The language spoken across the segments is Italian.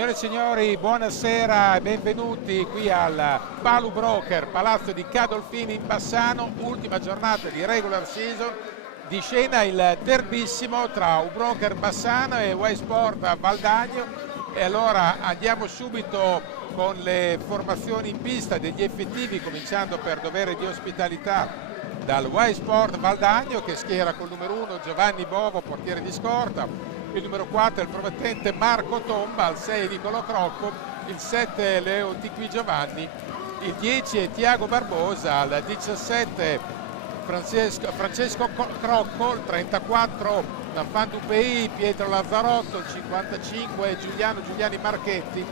Signore e signori, buonasera e benvenuti qui al Palu Broker, palazzo di Cadolfini in Bassano, ultima giornata di regular season. Di scena il derbissimo tra U-Broker Bassano e Y-Sport Valdagno. E allora andiamo subito con le formazioni in pista degli effettivi, cominciando per dovere di ospitalità dal Y-Sport Valdagno, che schiera col numero 1 Giovanni Bovo, portiere di scorta, il numero 4 è il promettente Marco Tomba, al 6 Nicolò Crocco, il 7 Leo Di Giovanni, il 10 è Tiago Barbosa, il 17 Francesco Crocco, il 34 L'Enfant du Pays Pietro Lazzarotto, il 55 Giuliani Marchetti,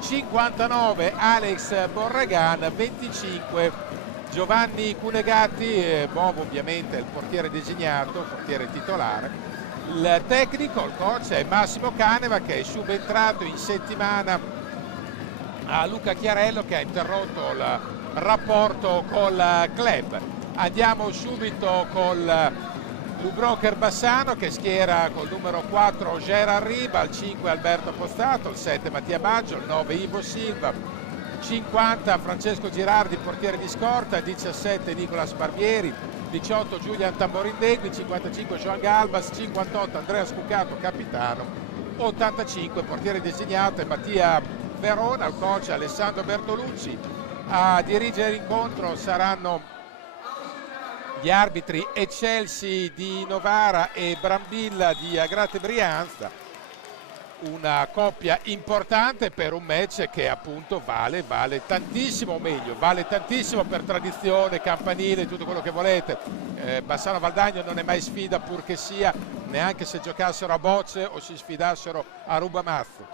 59 Alex Borregan, 25 Giovanni Cunegatti, Bovo ovviamente è il portiere designato, portiere titolare. Il tecnico, il coach, è Massimo Caneva, che è subentrato in settimana a Luca Chiarello, che ha interrotto il rapporto col club. Andiamo subito con U-Broker Bassano, che schiera col numero 4 Gerard Riba, il 5 Alberto Postato, il 7 Mattia Baggio, il 9 Ivo Silva, 50 Francesco Girardi, portiere di scorta, il 17 Nicolas Barbieri, 18 Giulian Tamborindegui, 55 Joan Galbas, 58 Andrea Scucato, capitano, 85 portiere designato Mattia Verona, il coach Alessandro Bertolucci. A dirigere l'incontro saranno gli arbitri Eccelsi di Novara e Brambilla di Agrate Brianza. Una coppia importante per un match che appunto vale tantissimo, o meglio, vale tantissimo per tradizione, campanile, tutto quello che volete. Bassano Valdagno non è mai sfida, pur che sia, neanche se giocassero a bocce o si sfidassero a rubamazzo.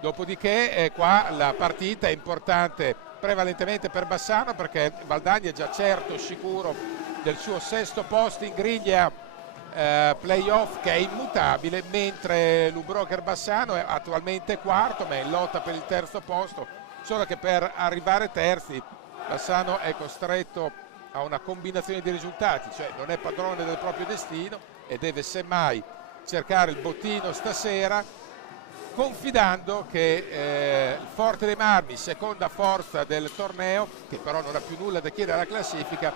Dopodiché qua la partita è importante prevalentemente per Bassano, perché Valdagno è già certo, sicuro del suo sesto posto in griglia playoff, che è immutabile, mentre l'U-Broker Bassano è attualmente quarto, ma è in lotta per il terzo posto, solo che per arrivare terzi Bassano è costretto a una combinazione di risultati, cioè non è padrone del proprio destino e deve semmai cercare il bottino stasera, confidando che il Forte dei Marmi, seconda forza del torneo, che però non ha più nulla da chiedere alla classifica,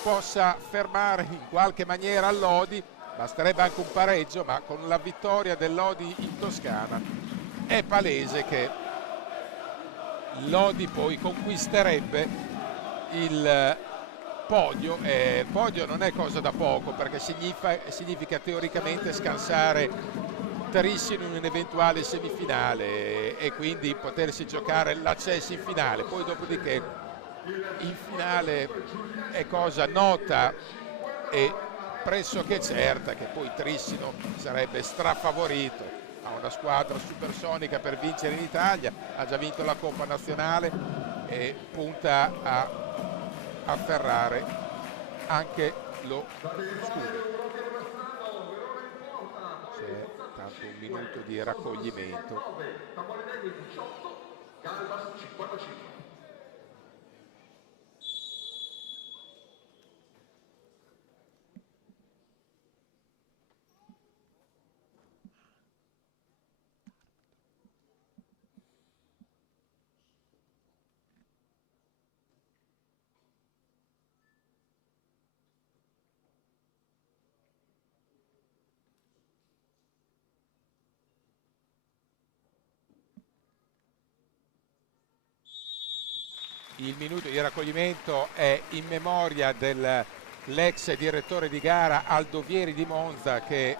possa fermare in qualche maniera Lodi. Basterebbe anche un pareggio, ma con la vittoria dell'Lodi in Toscana è palese che Lodi poi conquisterebbe il podio, e il podio non è cosa da poco, perché significa teoricamente scansare Terissi in un'eventuale semifinale e quindi potersi giocare l'accesso in finale. Poi dopodiché in finale è cosa nota e pressoché certa che poi Trissino sarebbe strafavorito, ha una squadra supersonica per vincere in Italia, ha già vinto la Coppa Nazionale e punta a afferrare anche lo scudo. C'è tanto un minuto di raccoglimento. Il minuto di raccoglimento è in memoria dell'ex direttore di gara Aldo Vieri di Monza, che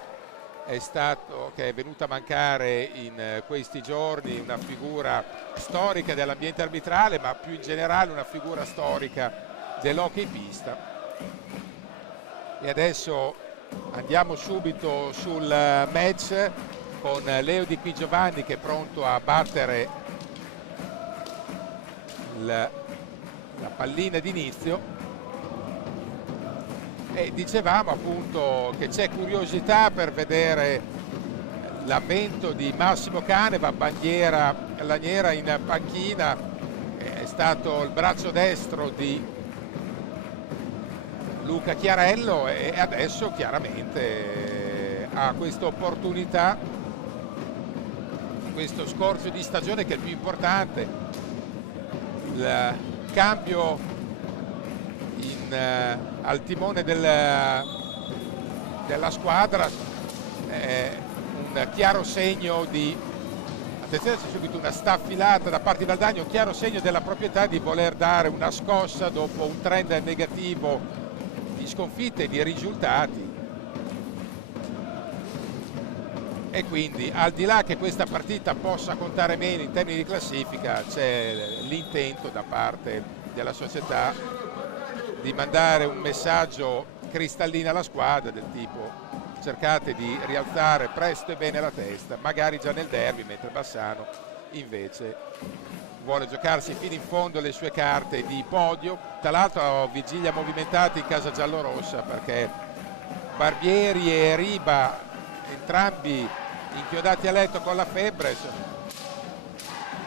è venuto a mancare in questi giorni, una figura storica dell'ambiente arbitrale, ma più in generale una figura storica dell'hockey pista. E adesso andiamo subito sul match con Leo Di Giovanni, che è pronto a battere la pallina d'inizio, e dicevamo appunto che c'è curiosità per vedere l'avvento di Massimo Caneva, bandiera laniera in panchina, è stato il braccio destro di Luca Chiarello e adesso chiaramente ha questa opportunità questo scorcio di stagione, che è il più importante. Il cambio al timone della squadra è un chiaro segno di, attenzione, c'è subito una staffilata da parte di Valdagno, un chiaro segno della proprietà di voler dare una scossa dopo un trend negativo di sconfitte e di risultati. E quindi, al di là che questa partita possa contare meno in termini di classifica, c'è l'intento da parte della società di mandare un messaggio cristallino alla squadra, del tipo: cercate di rialzare presto e bene la testa, magari già nel derby, mentre Bassano invece vuole giocarsi fino in fondo le sue carte di podio. Tra l'altro vigilia movimentata in casa giallorossa, perché Barbieri e Riba, entrambi inchiodati a letto con la febbre.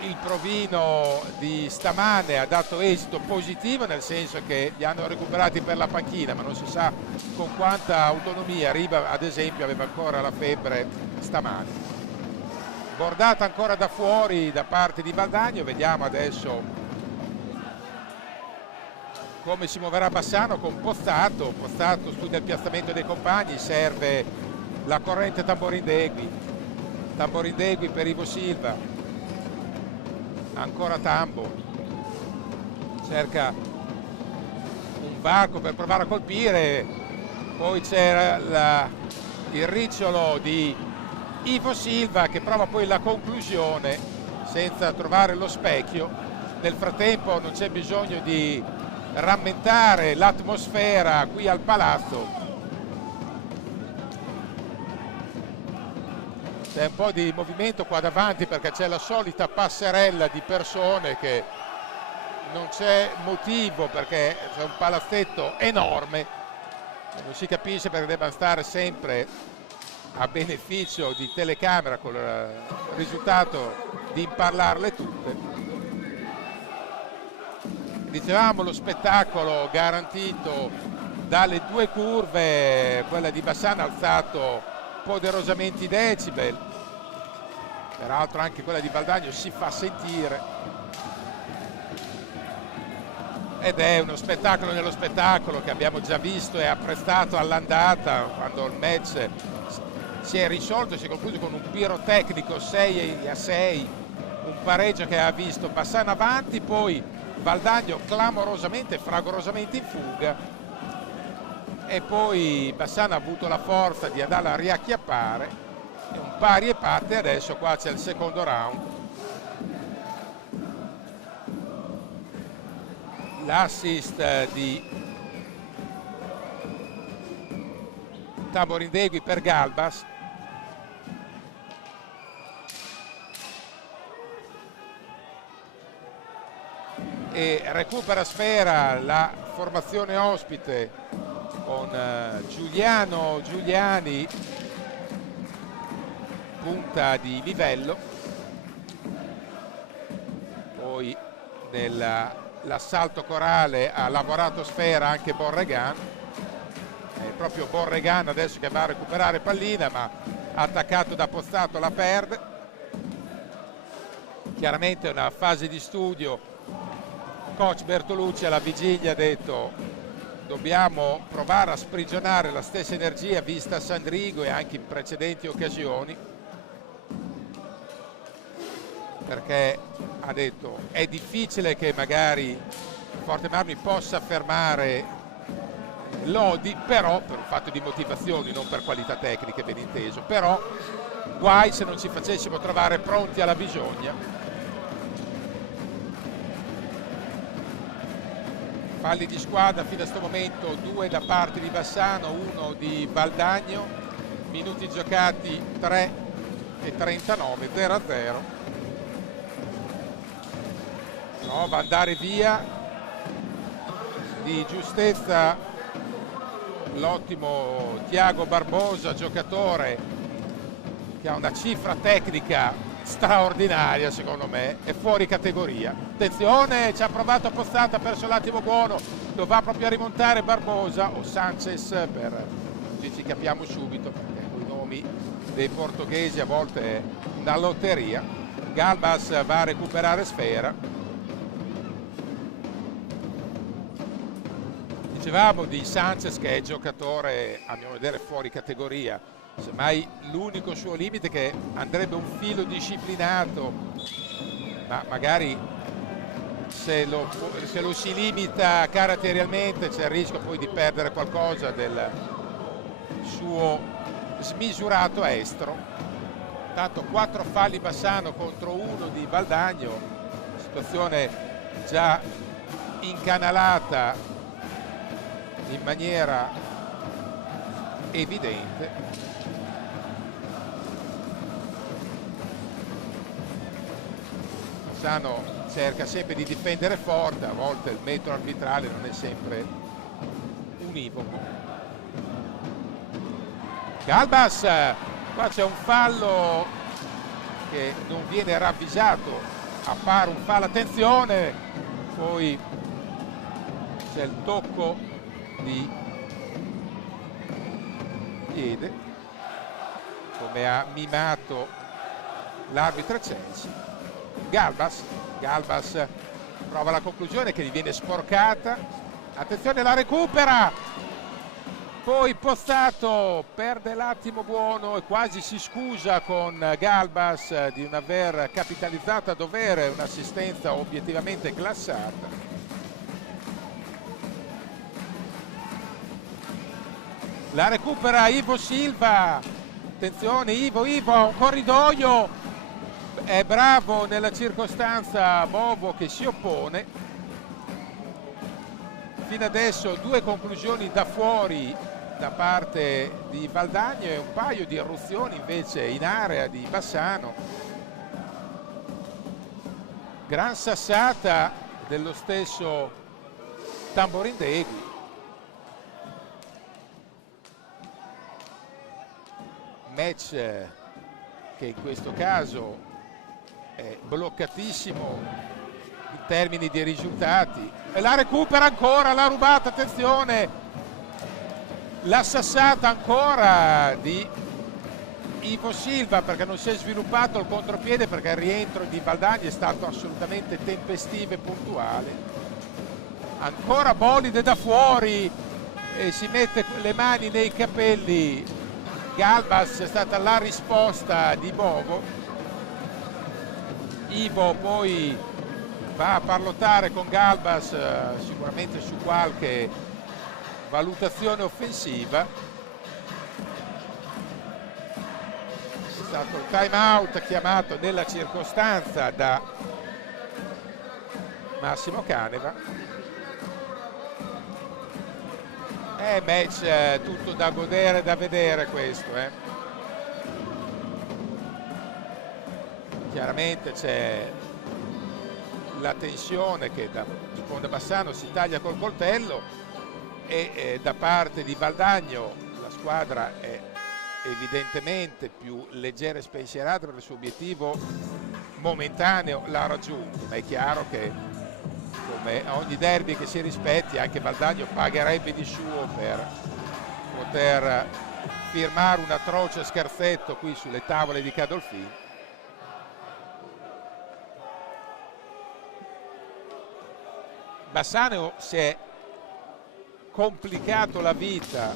Il provino di stamane ha dato esito positivo, nel senso che li hanno recuperati per la panchina, ma non si sa con quanta autonomia. Riba, ad esempio, aveva ancora la febbre stamane. Bordata ancora da fuori da parte di Valdagno. Vediamo adesso come si muoverà Bassano con Pozzato. Pozzato studia il piazzamento dei compagni, serve la corrente Tamborindegui per Ivo Silva, ancora Tambo, cerca un varco per provare a colpire, poi c'era il ricciolo di Ivo Silva che prova poi la conclusione senza trovare lo specchio. Nel frattempo non c'è bisogno di rammentare l'atmosfera qui al Palazzo. C'è un po' di movimento qua davanti, perché c'è la solita passerella di persone che non c'è motivo, perché c'è un palazzetto enorme, non si capisce perché debbano stare sempre a beneficio di telecamera, con il risultato di imparlarle tutte. Dicevamo, lo spettacolo garantito dalle due curve, quella di Bassano ha alzato poderosamente i decibel, peraltro anche quella di Valdagno si fa sentire, ed è uno spettacolo nello spettacolo che abbiamo già visto e apprezzato all'andata, quando il match si è risolto, si è concluso con un pirotecnico 6-6, un pareggio che ha visto Bassano avanti, poi Valdagno clamorosamente, fragorosamente in fuga, e poi Bassano ha avuto la forza di andarla a riacchiappare. È un pari e patte. Adesso qua c'è il secondo round, l'assist di Tamborindegui per Galbas, e recupera sfera la formazione ospite con Giuliani, punta di livello. Poi nell'assalto corale ha lavorato sfera anche Borregan, è proprio Borregan adesso che va a recuperare pallina, ma attaccato da Pozzato la perde. Chiaramente è una fase di studio. Coach Bertolucci alla vigilia ha detto: dobbiamo provare a sprigionare la stessa energia vista a Sandrigo e anche in precedenti occasioni, perché ha detto è difficile che magari Forte Marmi possa fermare Lodi, però per un fatto di motivazioni, non per qualità tecniche, ben inteso, però guai se non ci facessimo trovare pronti alla bisogna. Falli di squadra fino a questo momento, 2 da parte di Bassano, 1 di Valdagno, minuti giocati 3:39, 0-0. Prova ad andare via di giustezza l'ottimo Tiago Barbosa, giocatore che ha una cifra tecnica straordinaria, secondo me, è fuori categoria. Attenzione, ci ha provato Pozzato, ha perso l'attimo buono, lo va proprio a rimontare Barbosa o Sanchez, ci capiamo subito, perché con i nomi dei portoghesi a volte da lotteria. Galbas va a recuperare sfera. Dicevamo di Sanchez che è giocatore a mio vedere fuori categoria, semmai l'unico suo limite è che andrebbe un filo disciplinato, ma magari se lo si limita caratterialmente c'è il rischio poi di perdere qualcosa del suo smisurato estro. Tanto 4 falli Bassano contro 1 di Valdagno, situazione già incanalata in maniera evidente. Bassano cerca sempre di difendere forte, a volte il metro arbitrale non è sempre univoco. Galbas, qua c'è un fallo che non viene ravvisato, appare un fallo, attenzione, poi c'è il tocco di piede come ha mimato l'arbitro Censi. Galbas prova la conclusione che gli viene sporcata, attenzione, la recupera, poi Pozzato perde l'attimo buono e quasi si scusa con Galbas di non aver capitalizzato a dovere un'assistenza obiettivamente classata. La recupera Ivo Silva, attenzione Ivo, un corridoio, è bravo nella circostanza Bovo che si oppone. Fino adesso 2 conclusioni da fuori da parte di Valdagno e un paio di irruzioni invece in area di Bassano. Gran sassata dello stesso Tamborindegui. Match che in questo caso è bloccatissimo in termini di risultati, e la recupera ancora, l'ha rubata, attenzione, la sassata ancora di Ivo Silva perché non si è sviluppato il contropiede, perché il rientro di Valdagno è stato assolutamente tempestivo e puntuale. Ancora Bolide da fuori e si mette le mani nei capelli. Galbas, è stata la risposta di Bovo. Ivo poi va a parlottare con Galbas sicuramente su qualche valutazione offensiva. È stato il time out chiamato nella circostanza da Massimo Caneva. Match tutto da godere, da vedere questo. Chiaramente c'è la tensione che da sponda Bassano si taglia col coltello e da parte di Valdagno la squadra è evidentemente più leggera e spensierata perché il suo obiettivo momentaneo l'ha raggiunto, ma è chiaro che come ogni derby che si rispetti anche Valdagno pagherebbe di suo per poter firmare un atroce scherzetto qui sulle tavole di Cadolfin. Bassano si è complicato la vita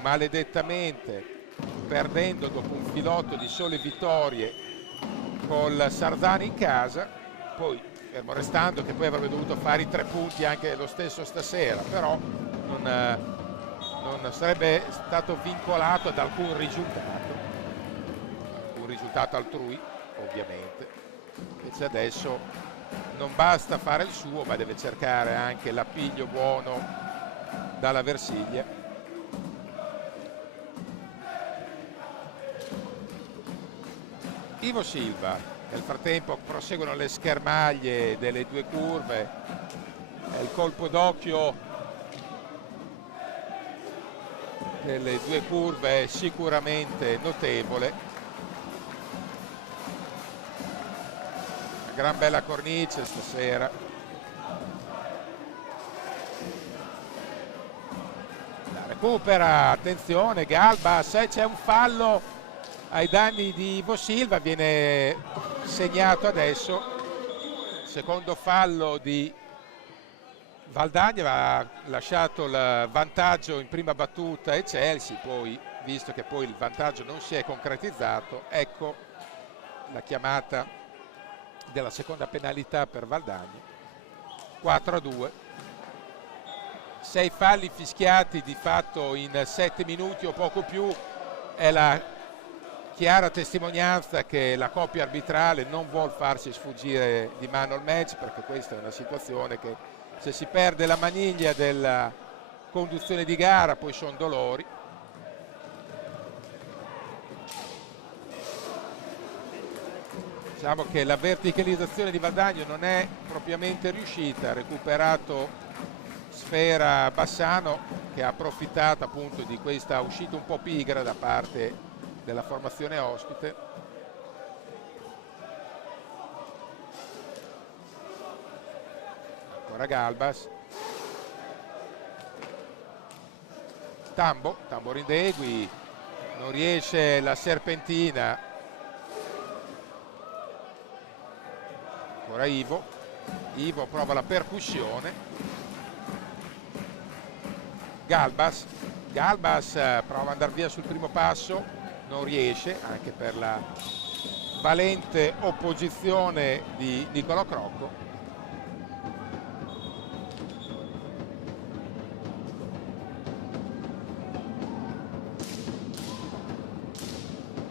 maledettamente perdendo dopo un filotto di sole vittorie col Sarzana in casa, poi fermo restando che poi avrebbe dovuto fare i 3 punti anche lo stesso stasera, però non sarebbe stato vincolato ad alcun risultato altrui ovviamente. Invece adesso non basta fare il suo, ma deve cercare anche l'appiglio buono dalla Versiglia. Ivo Silva. Nel frattempo proseguono le schermaglie delle 2 curve, il colpo d'occhio delle 2 curve è sicuramente notevole. Una gran bella cornice stasera. La recupera, attenzione Galbas, c'è un fallo ai danni di Ivo Silva. Viene segnato adesso secondo fallo di Valdagna, aveva lasciato il vantaggio in prima battuta e Chelsea, poi visto che poi il vantaggio non si è concretizzato, ecco la chiamata della seconda penalità per Valdagna. 4-2, 6 falli fischiati di fatto in 7 minuti o poco più, è la chiara testimonianza che la coppia arbitrale non vuol farsi sfuggire di mano il match, perché questa è una situazione che, se si perde la maniglia della conduzione di gara, poi sono dolori. Diciamo che la verticalizzazione di Valdagno non è propriamente riuscita, ha recuperato sfera Bassano, che ha approfittato appunto di questa uscita un po' pigra da parte della formazione ospite. Ancora Galbas, Tambo Rindegui, non riesce la serpentina. Ancora Ivo prova la percussione. Galbas prova ad andare via sul primo passo, non riesce, anche per la valente opposizione di Nicolò Crocco.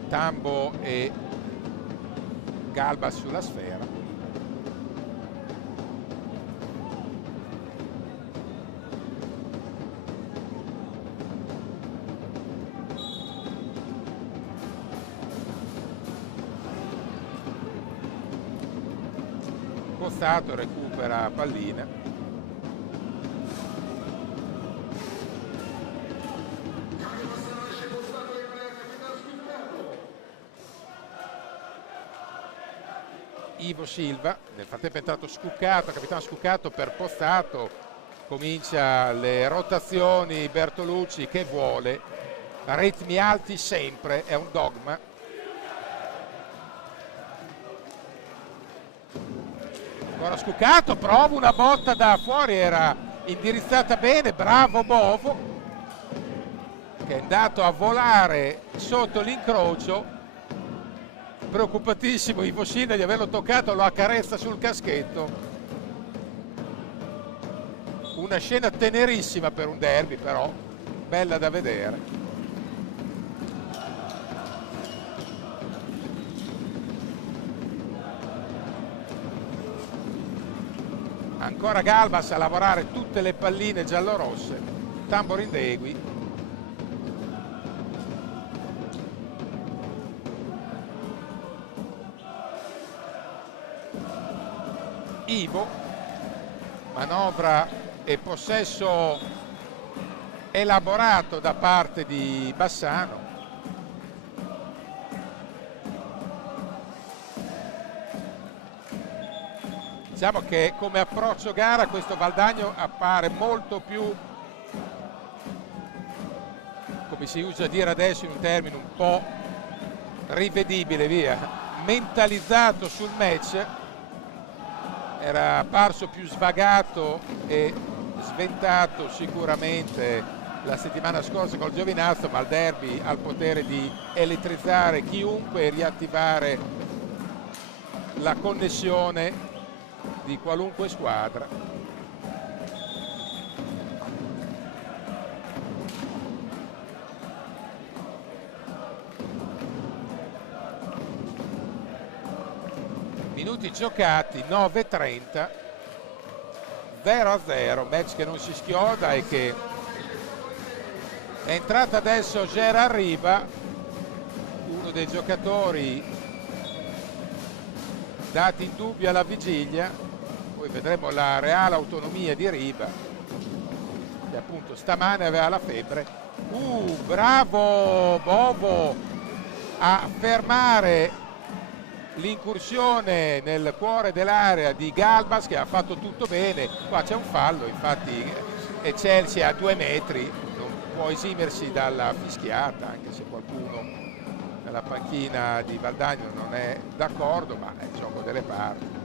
Tambo e Galbas sulla sfera. Pozzato recupera pallina. Ivo Silva, nel frattempo è entrato Scuccato, capitano Scuccato per Pozzato, comincia le rotazioni Bertolucci, che vuole ritmi alti sempre, è un dogma. Ancora Scuccato, prova una botta da fuori, era indirizzata bene, bravo Bovo, che è andato a volare sotto l'incrocio. Preoccupatissimo Ivo Silva di averlo toccato, lo accarezza sul caschetto. Una scena tenerissima per un derby, però bella da vedere. Ancora Galbas a lavorare tutte le palline giallorosse. Tambo Rindegui. Ivo, manovra e possesso elaborato da parte di Bassano. Diciamo che come approccio gara questo Valdagno appare molto più, come si usa dire adesso in un termine un po' rivedibile, via, mentalizzato sul match. Era apparso più svagato e sventato sicuramente la settimana scorsa col Giovinazzo, ma il derby ha il potere di elettrizzare chiunque e riattivare la connessione di qualunque squadra. Minuti giocati, 9:30, 0-0, match che non si schioda e che è entrato adesso Gerard Riba, uno dei giocatori dati in dubbio alla vigilia. Poi vedremo la reale autonomia di Riba, che appunto stamane aveva la febbre. Bravo Bovo a fermare l'incursione nel cuore dell'area di Galbas, che ha fatto tutto bene. Qua c'è un fallo, infatti, e Chelsea a 2 metri non può esimersi dalla fischiata, anche se qualcuno la panchina di Valdagno non è d'accordo, ma è il gioco delle parti.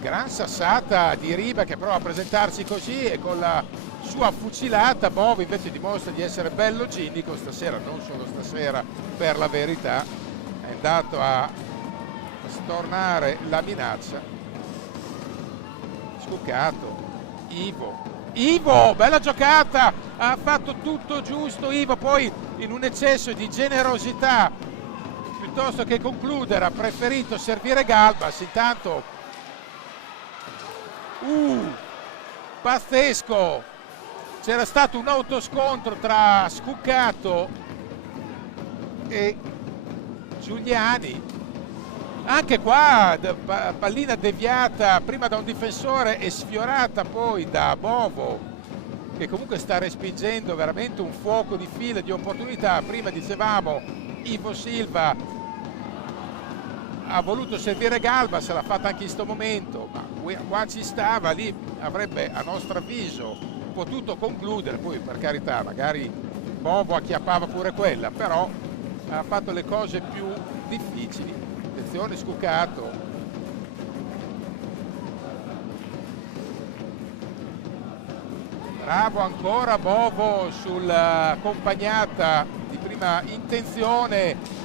Gran sassata di Riba che prova a presentarsi così, e con la sua fucilata Bovo invece dimostra di essere bello ginnico stasera, non solo stasera per la verità, è andato a stornare la minaccia. Scuccato, Ivo, bella giocata, ha fatto tutto giusto Ivo, poi in un eccesso di generosità piuttosto che concludere ha preferito servire Galbas. Intanto pazzesco, c'era stato un autoscontro tra Scuccato e Giuliani, anche qua pallina deviata prima da un difensore e sfiorata poi da Bovo, che comunque sta respingendo veramente un fuoco di fila di opportunità. Prima dicevamo Ivo Silva ha voluto servire Galba, se l'ha fatta anche in questo momento, ma qua ci stava, lì avrebbe a nostro avviso potuto concludere. Poi per carità magari Bovo acchiappava pure quella, però ha fatto le cose più difficili. Attenzione Scuccato, bravo ancora Bovo sull'accompagnata di prima intenzione.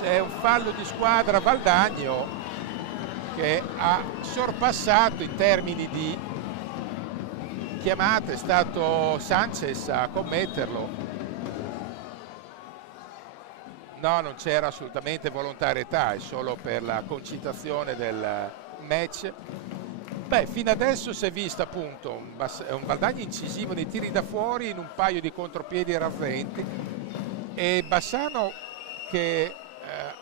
C'è un fallo di squadra Valdagno che ha sorpassato in termini di chiamate, è stato Sanchez a commetterlo. No, non c'era assolutamente volontarietà, è solo per la concitazione del match. Beh, fino adesso si è visto appunto un Valdagno incisivo nei tiri da fuori in un paio di contropiedi rasenti, e Bassano che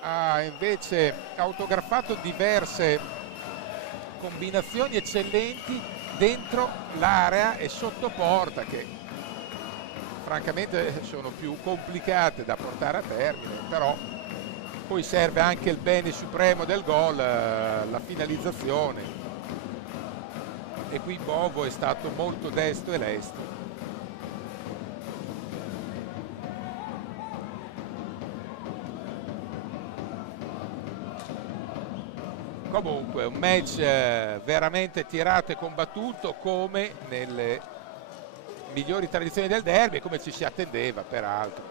ha invece autografato diverse combinazioni eccellenti dentro l'area e sotto porta, che francamente sono più complicate da portare a termine, però poi serve anche il bene supremo del gol, la finalizzazione, e qui Bovo è stato molto desto e lesto. Comunque un match veramente tirato e combattuto, come nelle migliori tradizioni del derby, come ci si attendeva peraltro.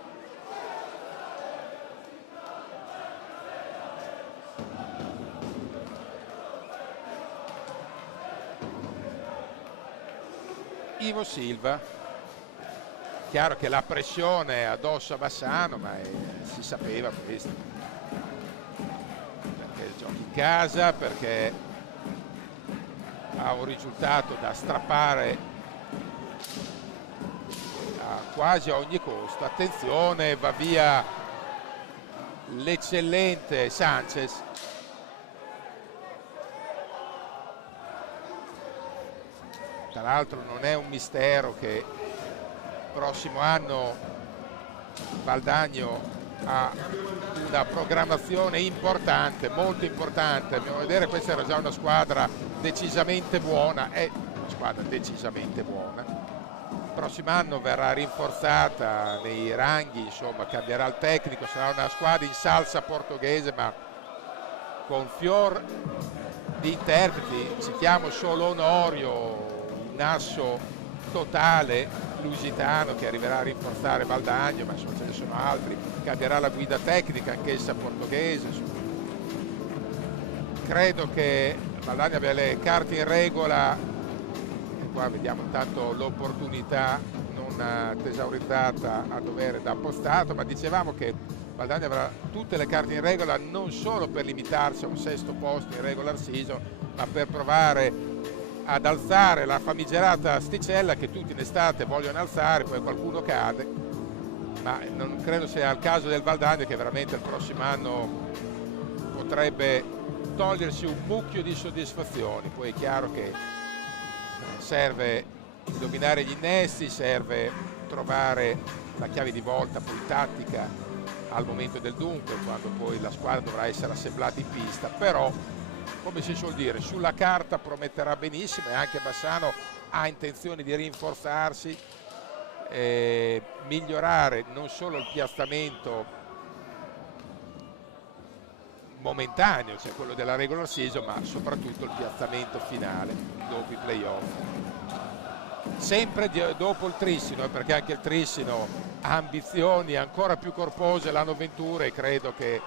Ivo Silva, chiaro che la pressione addosso a Bassano, ma si sapeva questo, giochi in casa, perché ha un risultato da strappare a quasi a ogni costo. Attenzione, va via l'eccellente Sanchez. Tra l'altro non è un mistero che il prossimo anno Valdagno ha una programmazione importante, molto importante. A mio vedere questa era già una squadra decisamente buona, è una squadra decisamente buona. Il prossimo anno verrà rinforzata nei ranghi, insomma cambierà il tecnico, sarà una squadra in salsa portoghese, ma con fior di interpreti. Citiamo solo Onorio, in asso totale, lusitano, che arriverà a rinforzare Valdagno, ma insomma ce ne sono altri. Cambierà la guida tecnica, anch'essa portoghese. Credo che Valdagno abbia le carte in regola, e qua vediamo intanto l'opportunità non tesaurizzata a dovere da Appostato, ma dicevamo che Valdagno avrà tutte le carte in regola non solo per limitarsi a un sesto posto in regular season, ma per provare ad alzare la famigerata asticella che tutti in estate vogliono alzare, poi qualcuno cade, ma non credo sia il caso del Valdagno, che veramente il prossimo anno potrebbe togliersi un mucchio di soddisfazioni. Poi è chiaro che serve dominare gli innesti, serve trovare la chiave di volta poi tattica al momento del dunque, quando poi la squadra dovrà essere assemblata in pista, però come si suol dire, sulla carta prometterà benissimo, e anche Bassano ha intenzione di rinforzarsi, migliorare non solo il piazzamento momentaneo, cioè quello della regular season, ma soprattutto il piazzamento finale dopo i playoff, sempre dopo il Trissino, perché anche il Trissino ha ambizioni ancora più corpose l'anno 21, e credo che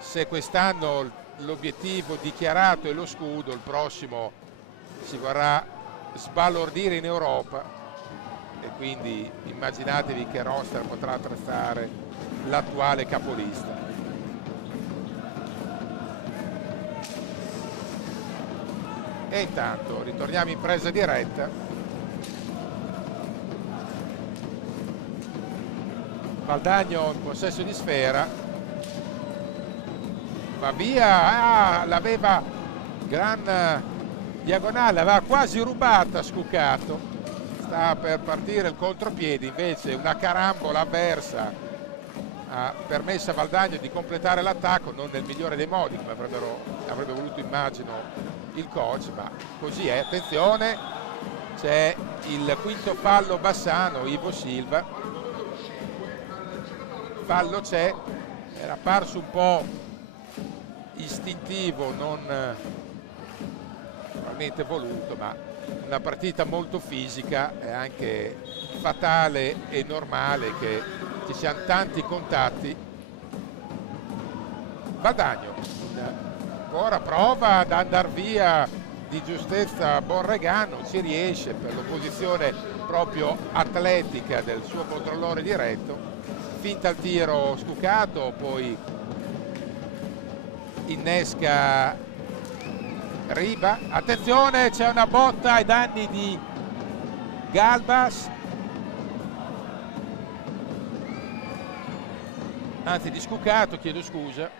se quest'anno l'obiettivo dichiarato è lo scudo, il prossimo si vorrà sbalordire in Europa, e quindi immaginatevi che roster potrà attrezzare l'attuale capolista. E intanto ritorniamo in presa diretta. Valdagno in possesso di sfera, va via, l'aveva gran diagonale, aveva quasi rubata Scuccato, sta per partire il contropiede, invece una carambola avversa ha permesso a Valdagno di completare l'attacco, non nel migliore dei modi come avrebbe voluto, immagino, il coach, ma così è. Attenzione, c'è il quinto fallo Bassano, Ivo Silva, fallo c'è, era apparso un po' istintivo, non probabilmente voluto, ma una partita molto fisica, è anche fatale e normale che ci siano tanti contatti. Valdagno ora prova ad andare via di giustezza Borregano, ci riesce per l'opposizione proprio atletica del suo controllore diretto, finta il tiro Scuccato, poi innesca Riba, attenzione, c'è una botta ai danni di Galbas, anzi di Scuccato, chiedo scusa.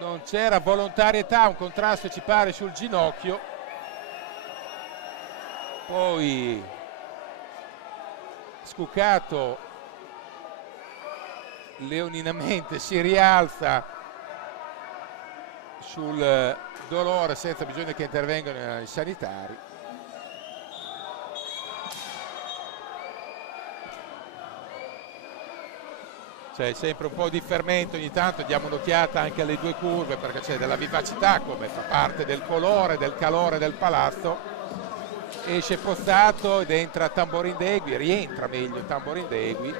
Non c'era volontarietà, un contrasto ci pare sul ginocchio, poi Scuccato leoninamente si rialza sul dolore senza bisogno che intervengano i sanitari. C'è sempre un po' di fermento, ogni tanto diamo un'occhiata anche alle due curve perché c'è della vivacità, come fa parte del colore, del calore del palazzo. Esce Pozzato ed entra Tamborindegui, rientra meglio Tamborindegui.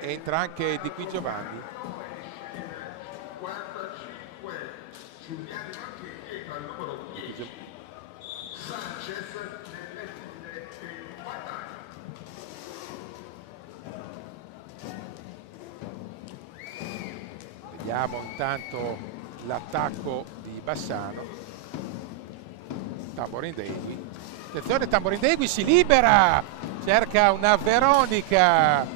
Entra anche Di Qui Giovanni. Vediamo intanto l'attacco di Bassano. Tamborindegui, attenzione, Tamborindegui si libera, cerca una Veronica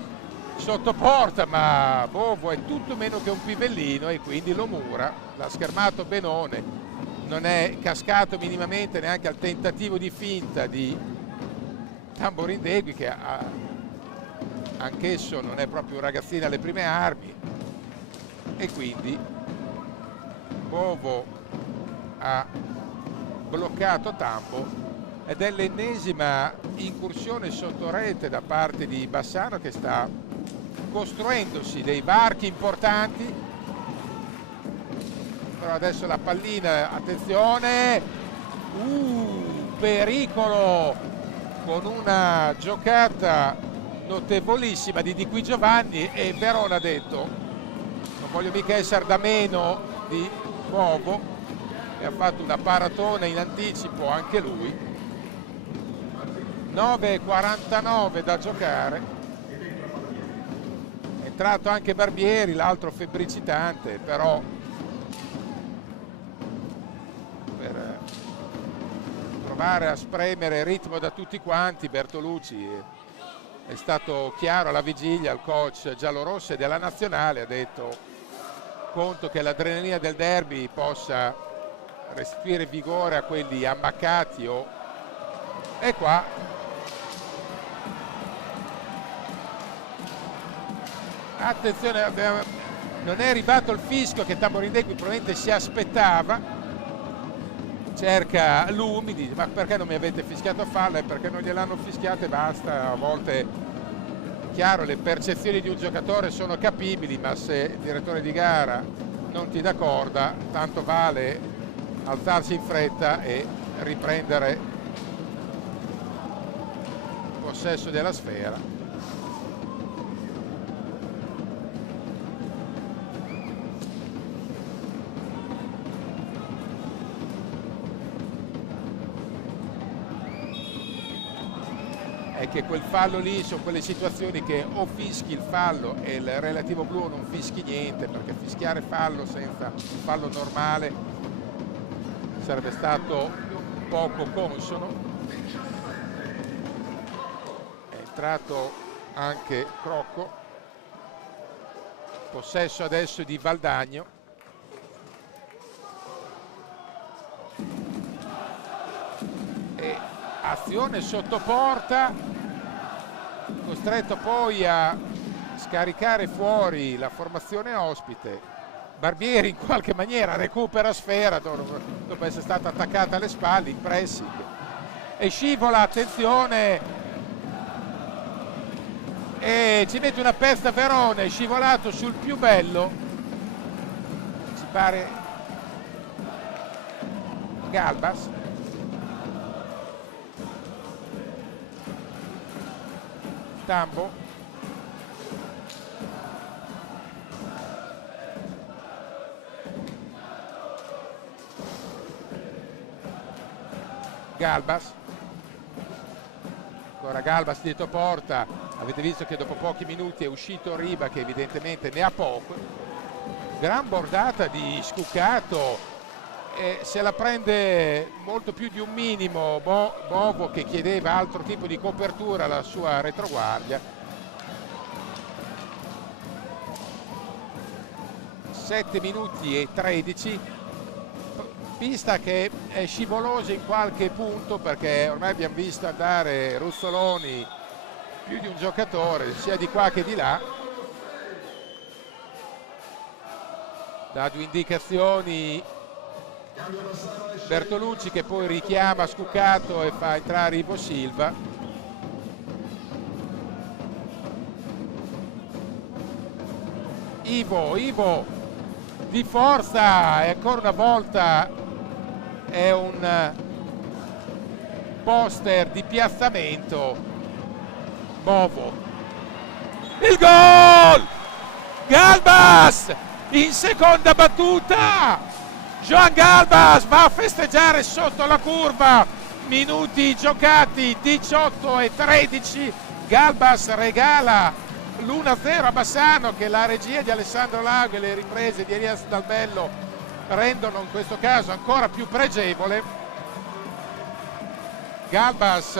sotto porta, ma Bovo è tutto meno che un pivellino e quindi lo mura. L'ha schermato Benone, non è cascato minimamente neanche al tentativo di finta di Tamborindegui, che anch'esso non è proprio un ragazzino alle prime armi, e quindi Bovo ha bloccato Tambo ed è l'ennesima incursione sotto rete da parte di Bassano, che sta costruendosi dei varchi importanti. Però adesso la pallina, attenzione, pericolo, con una giocata notevolissima di Qui Giovanni, e Verona ha detto non voglio mica essere da meno di Bovo, e ha fatto una paratona in anticipo anche lui. 9:49 da giocare, è entrato anche Barbieri, l'altro febbricitante, però per provare a spremere ritmo da tutti quanti Bertolucci è stato chiaro alla vigilia. Il coach giallorosso e della nazionale ha detto conto che l'adrenalina del derby possa restituire vigore a quelli ammaccati e qua Attenzione, non è arrivato il fischio che Tamborindegui probabilmente si aspettava. Cerca Lumi, dice ma perché non mi avete fischiato a fallo? E perché non gliel'hanno fischiato e basta. A volte, chiaro, le percezioni di un giocatore sono capibili, ma se il direttore di gara non ti dà corda, tanto vale alzarsi in fretta e riprendere possesso della sfera. È che quel fallo lì sono quelle situazioni che o fischi il fallo e il relativo blu non fischi niente, perché fischiare fallo senza fallo normale sarebbe stato poco consono. È entrato anche Crocco, possesso adesso di Valdagno. E azione sotto porta, costretto poi a scaricare fuori la formazione ospite. Barbieri in qualche maniera recupera sfera dopo essere stata attaccata alle spalle in pressing e scivola, attenzione, e ci mette una pezza Verone, scivolato sul più bello, ci pare Galbas. Tambo, Galbas, ancora Galbas dietro porta. Avete visto che dopo pochi minuti è uscito Riba, che evidentemente ne ha poco. Gran bordata di Scuccato, se la prende molto più di un minimo Bovo, che chiedeva altro tipo di copertura alla sua retroguardia. 7 minuti e 13, pista che è scivolosa in qualche punto, perché ormai abbiamo visto andare ruzzoloni più di un giocatore sia di qua che di là. Da 2 indicazioni Bertolucci, che poi richiama Scuccato e fa entrare Ivo Silva. Ivo di forza, e ancora una volta è un poster di piazzamento. Bovo, il gol! Galbas in seconda battuta, Joan Galbas va a festeggiare sotto la curva. Minuti giocati, 18 e 13. Galbas regala l'1-0 a Bassano, che la regia di Alessandro Lago e le riprese di Elias Dalbello rendono in questo caso ancora più pregevole. Galbas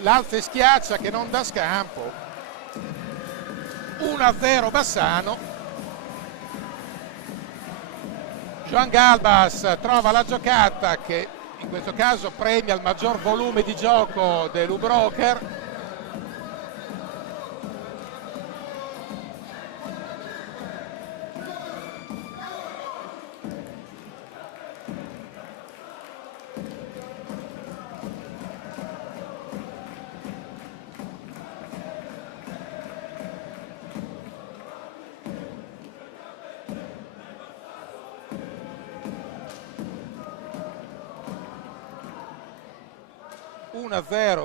l'alza e schiaccia, che non dà scampo. 1-0 Bassano. Joan Galbas trova la giocata, che in questo caso premia il maggior volume di gioco dell'Ubroker.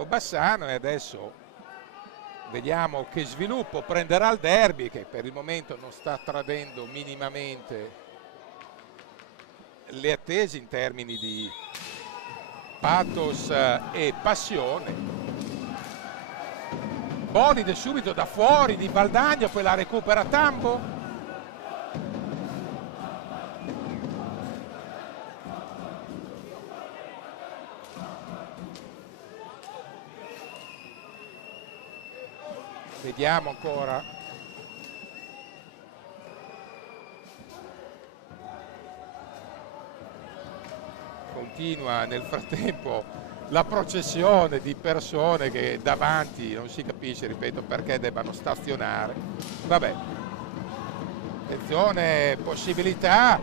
Bassano, e adesso vediamo che sviluppo prenderà il derby, che per il momento non sta tradendo minimamente le attese in termini di pathos e passione. Bolide subito da fuori di Valdagno, poi la recupera Tambo. Vediamo ancora. Continua nel frattempo la processione di persone che davanti non si capisce, ripeto, perché debbano stazionare. Vabbè, attenzione, possibilità.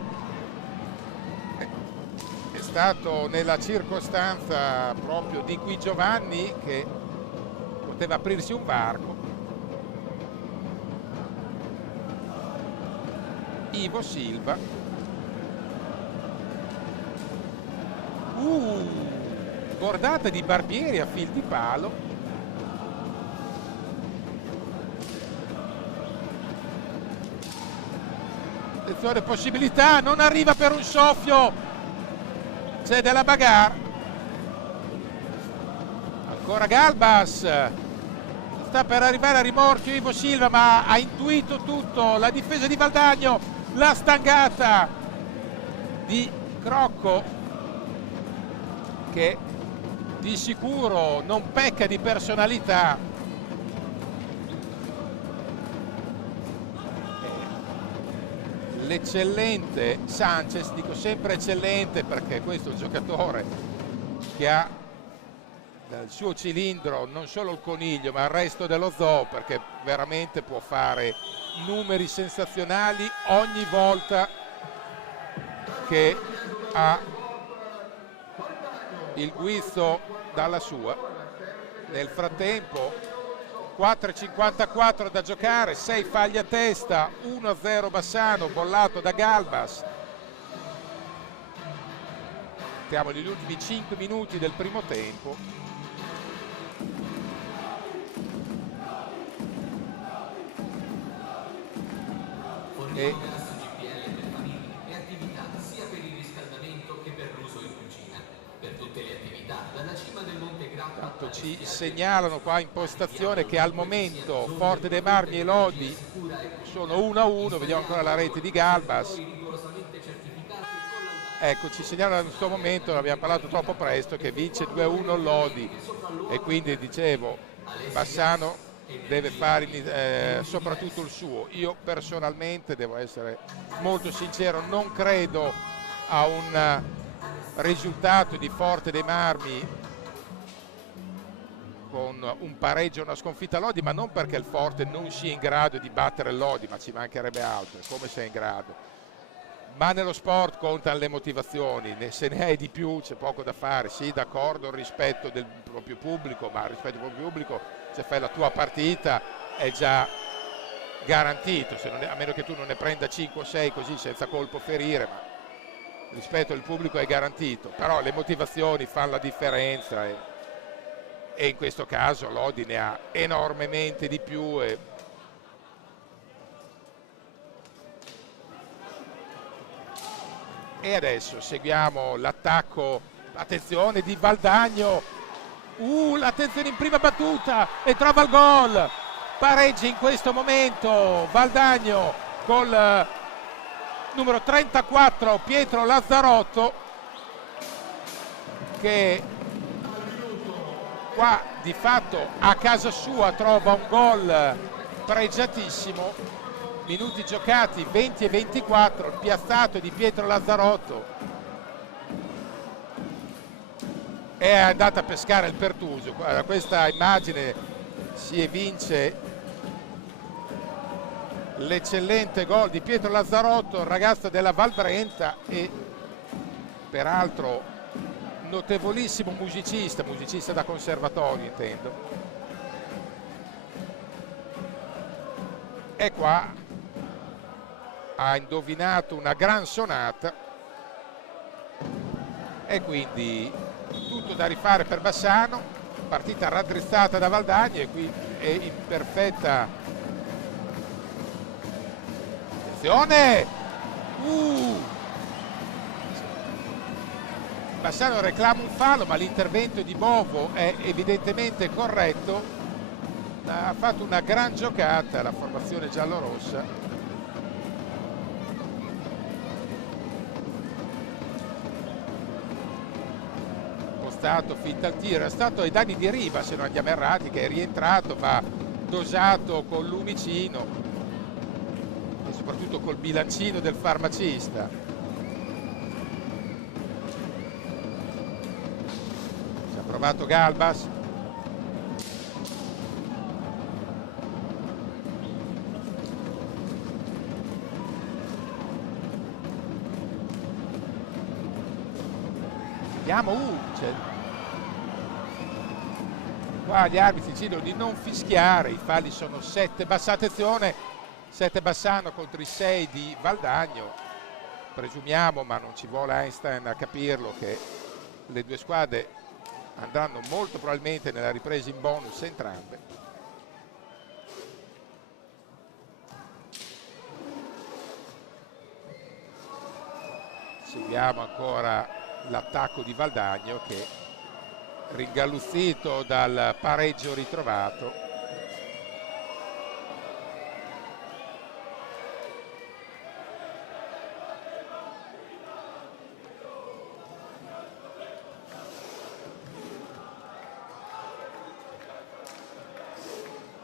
È stato nella circostanza proprio di Qui Giovanni che poteva aprirsi un varco. Ivo Silva. Bordata di Barbieri a fil di palo. Attenzione, possibilità, non arriva per un soffio, c'è della bagarre. Ancora Galbas, sta per arrivare a rimorchio Ivo Silva, ma ha intuito tutto. La difesa di Valdagno, la stangata di Crocco, che di sicuro non pecca di personalità. L'eccellente Sanchez, dico sempre eccellente perché questo è un giocatore che ha dal suo cilindro non solo il coniglio ma il resto dello zoo, perché veramente può fare numeri sensazionali ogni volta che ha il guizzo dalla sua. Nel frattempo 4,54 da giocare, 6 falli a testa, 1-0 Bassano, bollato da Galbas. Siamo negli ultimi 5 minuti del primo tempo. E ci segnalano qua in postazione che al momento Forte dei Marmi e Lodi sono 1-1, vediamo ancora la rete di Galbas. Ecco, ci segnalano in questo momento, abbiamo parlato troppo presto, che vince 2-1 Lodi e quindi dicevo Bassano deve fare soprattutto il suo. Io personalmente devo essere molto sincero, non credo a un risultato di Forte dei Marmi con un pareggio e una sconfitta Lodi, ma non perché il Forte non sia in grado di battere Lodi, ma ci mancherebbe altro, come sei in grado. Ma nello sport contano le motivazioni, se ne hai di più c'è poco da fare. Sì, d'accordo, il rispetto del proprio pubblico, ma il rispetto del proprio pubblico, se fai la tua partita è già garantito, se non è, a meno che tu non ne prenda 5 o 6 così senza colpo ferire, ma il rispetto del pubblico è garantito. Però le motivazioni fanno la differenza e in questo caso Lodi ne ha enormemente di più. E adesso seguiamo l'attacco, attenzione di Valdagno, l'attenzione in prima battuta e trova il gol, pareggia in questo momento Valdagno col numero 34 Pietro Lazzarotto, che qua di fatto a casa sua trova un gol pregiatissimo. Minuti giocati 20 e 24, il piazzato di Pietro Lazzarotto è andato a pescare il Pertusio. Da questa immagine si evince l'eccellente gol di Pietro Lazzarotto, il ragazzo della Val Brenta e peraltro notevolissimo musicista da conservatorio intendo. E qua ha indovinato una gran sonata e quindi tutto da rifare per Bassano, partita raddrizzata da Valdagno e qui è in perfetta attenzione. Bassano reclama un fallo, ma l'intervento di Bovo è evidentemente corretto. Ha fatto una gran giocata la formazione giallorossa. Postato, finta al tiro, è stato ai danni di Riva se non andiamo errati, che è rientrato, va dosato con l'umicino e soprattutto col bilancino del farmacista. Provato Galbas. Vediamo, qua gli arbitri decidono di non fischiare, i falli sono 7 Bassano, attenzione, 7 Bassano contro i 6 di Valdagno. Presumiamo, ma non ci vuole Einstein a capirlo, che le due squadre andranno molto probabilmente nella ripresa in bonus entrambe. Seguiamo ancora l'attacco di Valdagno che, ringalluzzito dal pareggio ritrovato,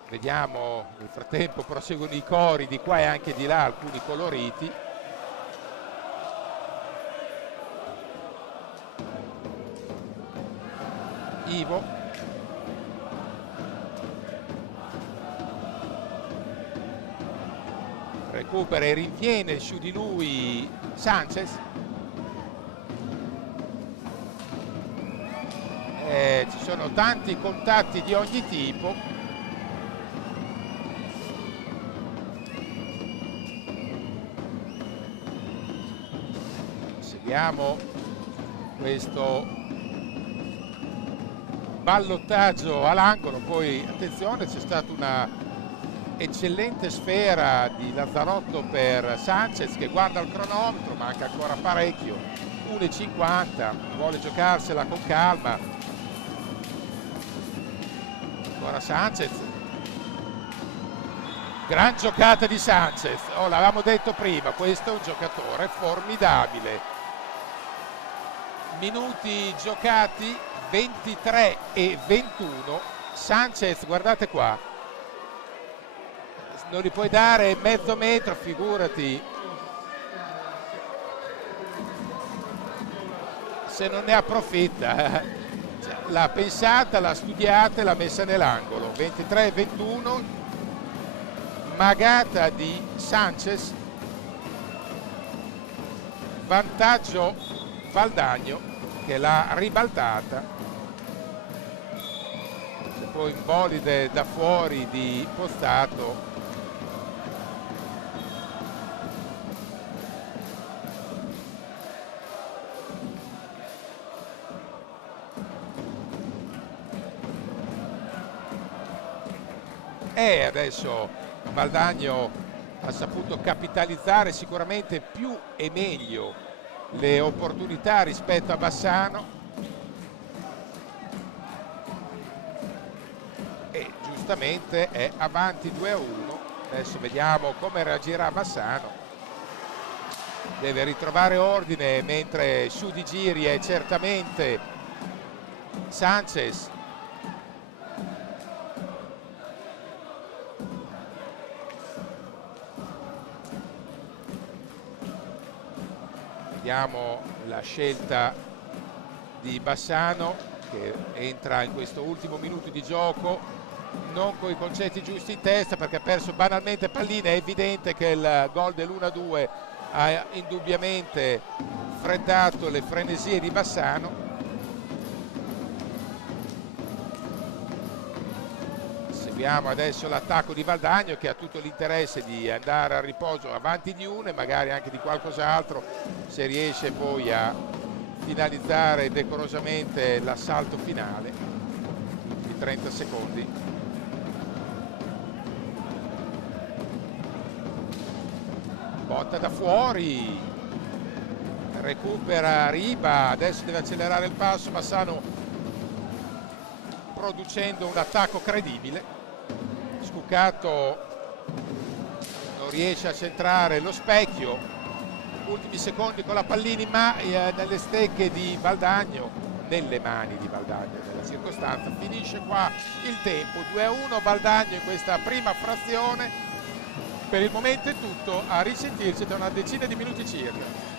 vediamo nel frattempo proseguono i cori di qua e anche di là, alcuni coloriti. Ivo, recupera e rinviene su di lui Sanchez. Ci sono tanti contatti di ogni tipo. Seguiamo questo ballottaggio all'angolo, poi attenzione, c'è stata una eccellente sfera di Lazzarotto per Sanchez che guarda il cronometro, manca ancora parecchio, 1,50, vuole giocarsela con calma. Ancora Sanchez, gran giocata di Sanchez, l'avevamo detto prima, questo è un giocatore formidabile. Minuti giocati 23 e 21. Sanchez, guardate qua, non gli puoi dare mezzo metro, figurati se non ne approfitta. L'ha pensata, l'ha studiata e l'ha messa nell'angolo. 23 e 21, magata di Sanchez, vantaggio Valdagno che l'ha ribaltata. Poi in bolide da fuori di Pozzato. E adesso Valdagno ha saputo capitalizzare sicuramente più e meglio le opportunità rispetto a Bassano. E giustamente è avanti 2-1. Adesso vediamo come reagirà Bassano. Deve ritrovare ordine, mentre su di giri è certamente Sanchez. Vediamo la scelta di Bassano che entra in questo ultimo minuto di gioco non con i concetti giusti in testa, perché ha perso banalmente palline. È evidente che il gol dell'1-2 ha indubbiamente freddato le frenesie di Bassano. Seguiamo adesso l'attacco di Valdagno che ha tutto l'interesse di andare a riposo avanti di uno e magari anche di qualcos'altro, se riesce poi a finalizzare decorosamente l'assalto finale di 30 secondi. Botta da fuori, recupera Riba, adesso deve accelerare il passo Bassano producendo un attacco credibile. Scuccato non riesce a centrare lo specchio, ultimi secondi con la pallina ma nelle stecche di Valdagno, nelle mani di Valdagno nella circostanza. Finisce qua il tempo, 2-1 Valdagno in questa prima frazione. Per il momento è tutto, a risentirci tra una decina di minuti circa.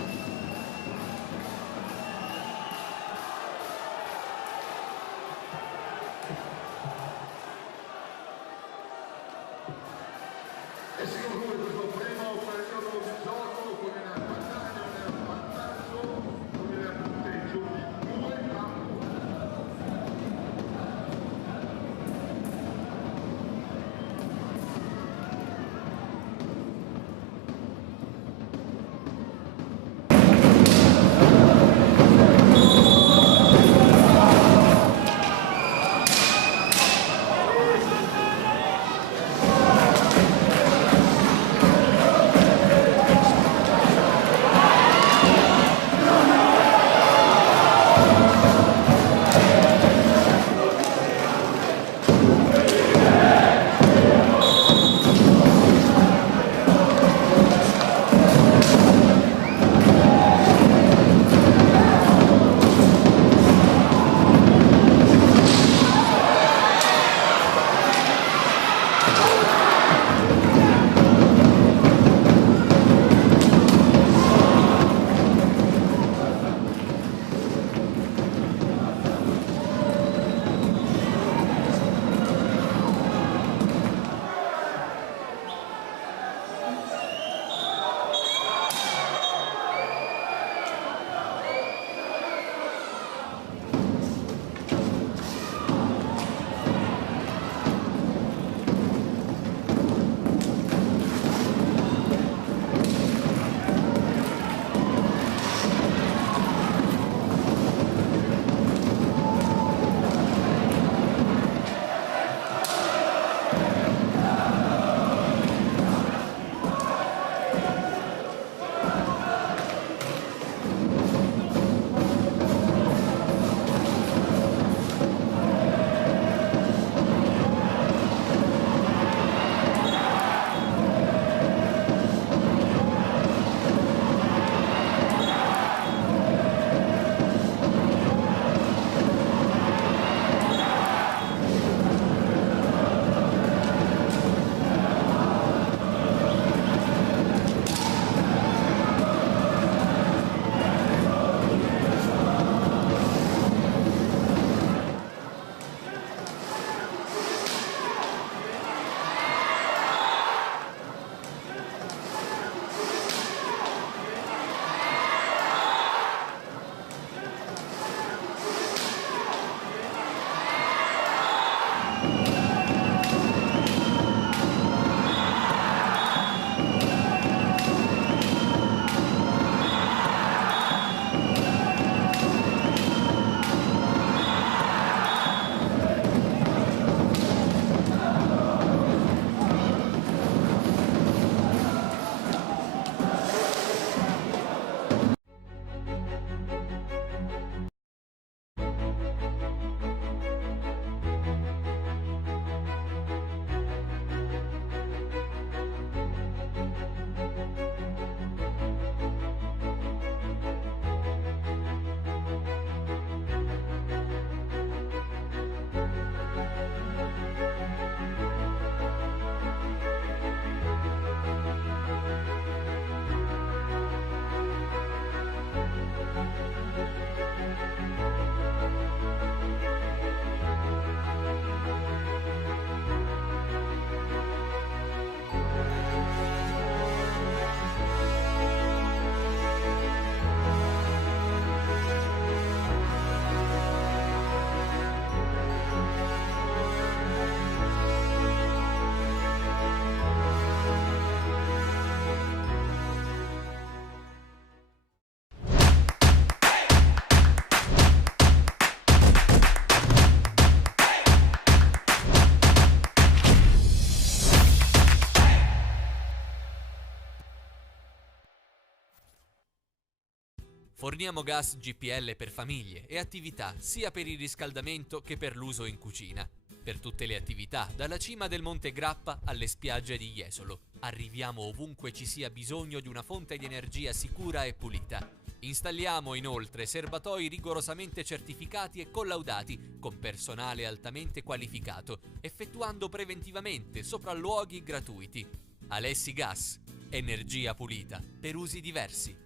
Forniamo gas GPL per famiglie e attività sia per il riscaldamento che per l'uso in cucina. Per tutte le attività, dalla cima del Monte Grappa alle spiagge di Jesolo. Arriviamo ovunque ci sia bisogno di una fonte di energia sicura e pulita. Installiamo inoltre serbatoi rigorosamente certificati e collaudati con personale altamente qualificato, effettuando preventivamente sopralluoghi gratuiti. Alessi Gas, energia pulita per usi diversi.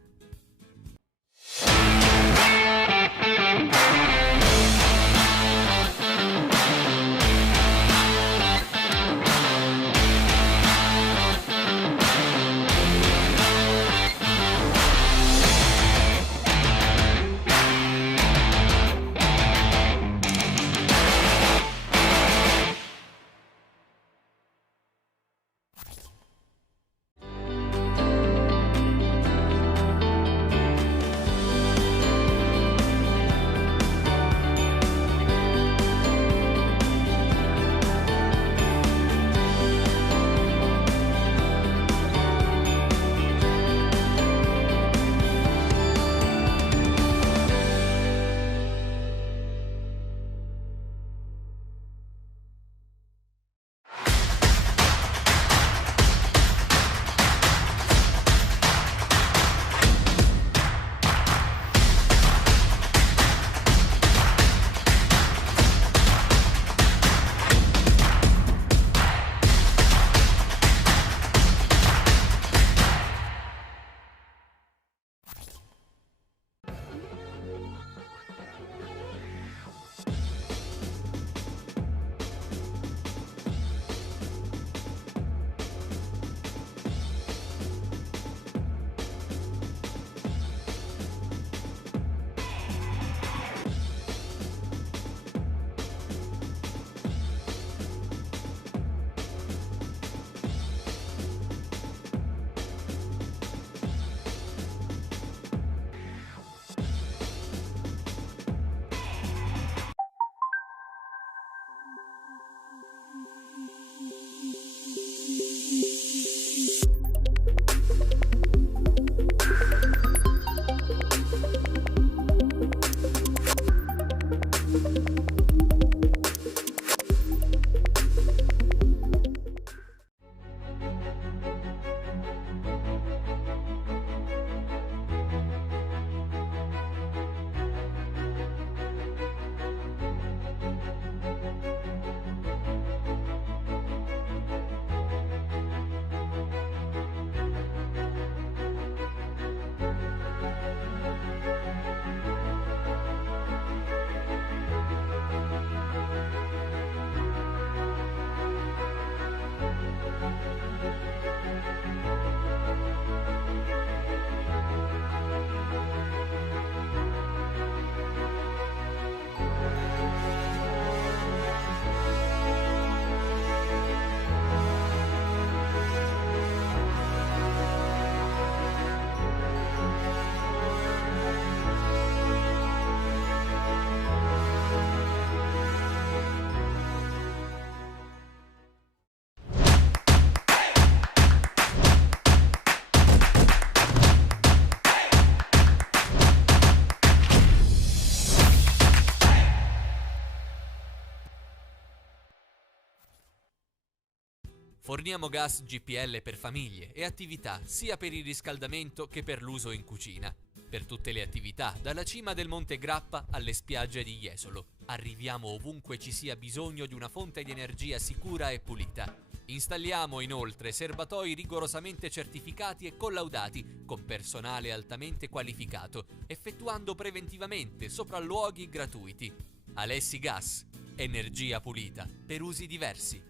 Forniamo gas GPL per famiglie e attività sia per il riscaldamento che per l'uso in cucina. Per tutte le attività, dalla cima del Monte Grappa alle spiagge di Jesolo. Arriviamo ovunque ci sia bisogno di una fonte di energia sicura e pulita. Installiamo inoltre serbatoi rigorosamente certificati e collaudati con personale altamente qualificato, effettuando preventivamente sopralluoghi gratuiti. Alessi Gas, energia pulita per usi diversi.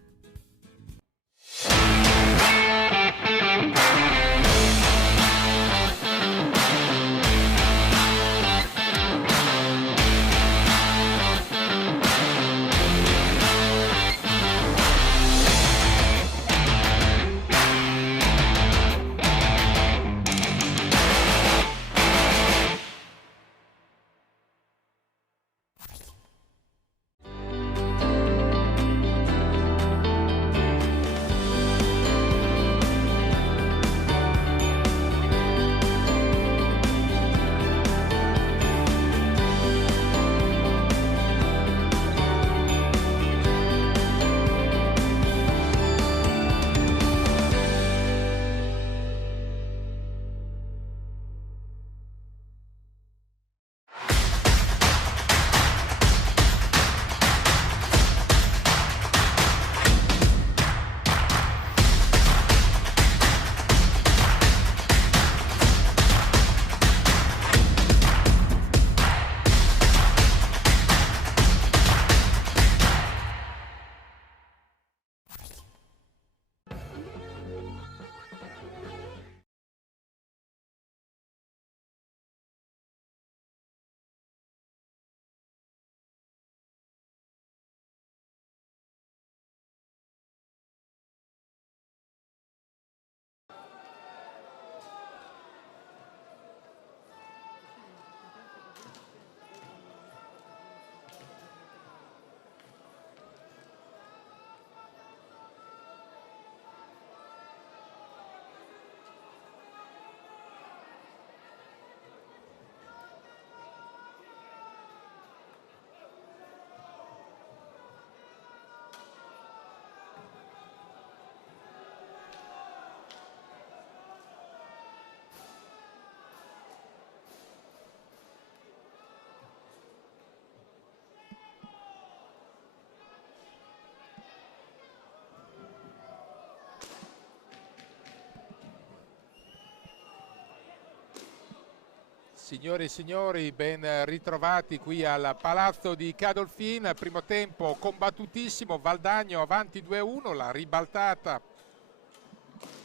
Signore e signori, ben ritrovati qui al Palazzo di Cadolfin. Primo tempo combattutissimo, Valdagno avanti 2-1, la ribaltata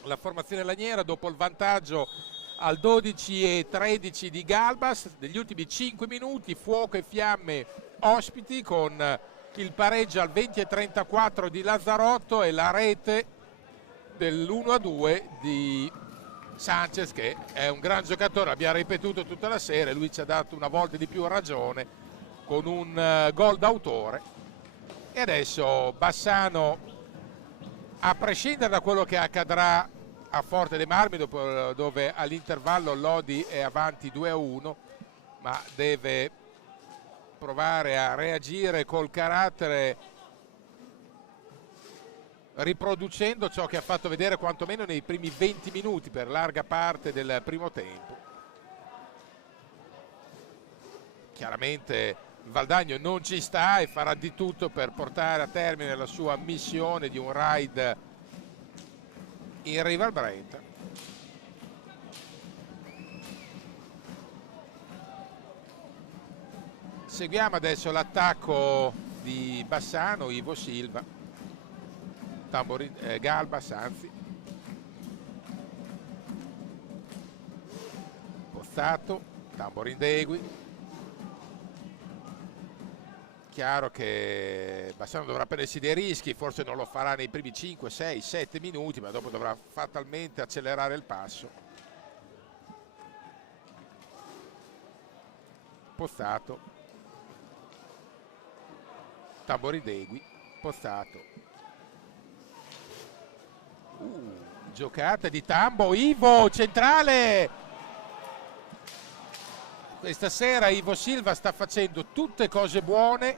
la formazione laniera dopo il vantaggio al 12-13 di Galbas. Negli ultimi 5 minuti fuoco e fiamme ospiti con il pareggio al 20-34 di Lazzarotto e la rete dell'1-2 di Sanchez, che è un gran giocatore, abbiamo ripetuto tutta la sera, lui ci ha dato una volta di più ragione con un gol d'autore. E adesso Bassano, a prescindere da quello che accadrà a Forte dei Marmi, dove all'intervallo Lodi è avanti 2-1, ma deve provare a reagire col carattere, riproducendo ciò che ha fatto vedere quantomeno nei primi 20 minuti per larga parte del primo tempo. Chiaramente Valdagno non ci sta e farà di tutto per portare a termine la sua missione di un ride in riva al Brenta. Seguiamo adesso l'attacco di Bassano, Ivo Silva, Galbas anzi, Pozzato, Tamborindegui. Chiaro che Bassano dovrà prendersi dei rischi, forse non lo farà nei primi 5, 6, 7 minuti, ma dopo dovrà fatalmente accelerare il passo. Pozzato, Tamborindegui, Pozzato. Giocata di Tambo, Ivo centrale. Questa sera Ivo Silva sta facendo tutte cose buone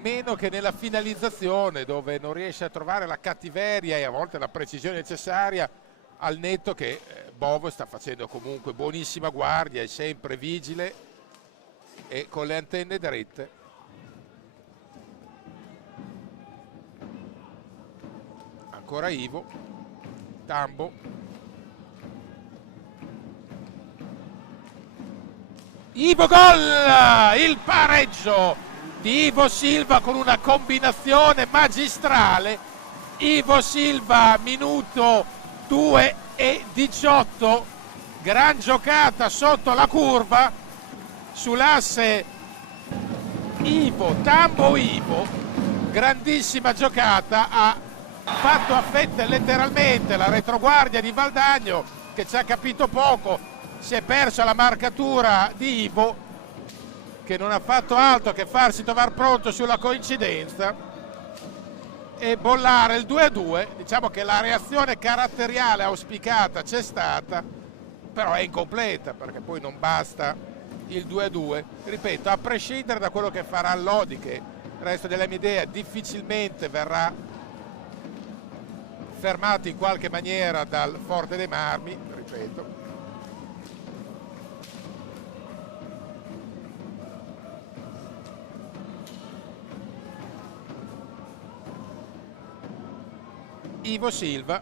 meno che nella finalizzazione, dove non riesce a trovare la cattiveria e a volte la precisione necessaria, al netto che Bovo sta facendo comunque buonissima guardia, è sempre vigile e con le antenne dritte. Ancora Ivo, Tambo, Ivo, gol! Il pareggio di Ivo Silva con una combinazione magistrale. Ivo Silva, minuto 2 e 18, gran giocata sotto la curva sull'asse Ivo, Tambo, Ivo, grandissima giocata, ha fatto a fette letteralmente la retroguardia di Valdagno, che ci ha capito poco, si è persa la marcatura di Ivo, che non ha fatto altro che farsi trovare pronto sulla coincidenza e bollare il 2-2. Diciamo che la reazione caratteriale auspicata c'è stata, però è incompleta, perché poi non basta il 2-2. Ripeto, a prescindere da quello che farà Lodi, che il resto della mia idea difficilmente verrà fermato in qualche maniera dal Forte dei Marmi, ripeto. Ivo Silva,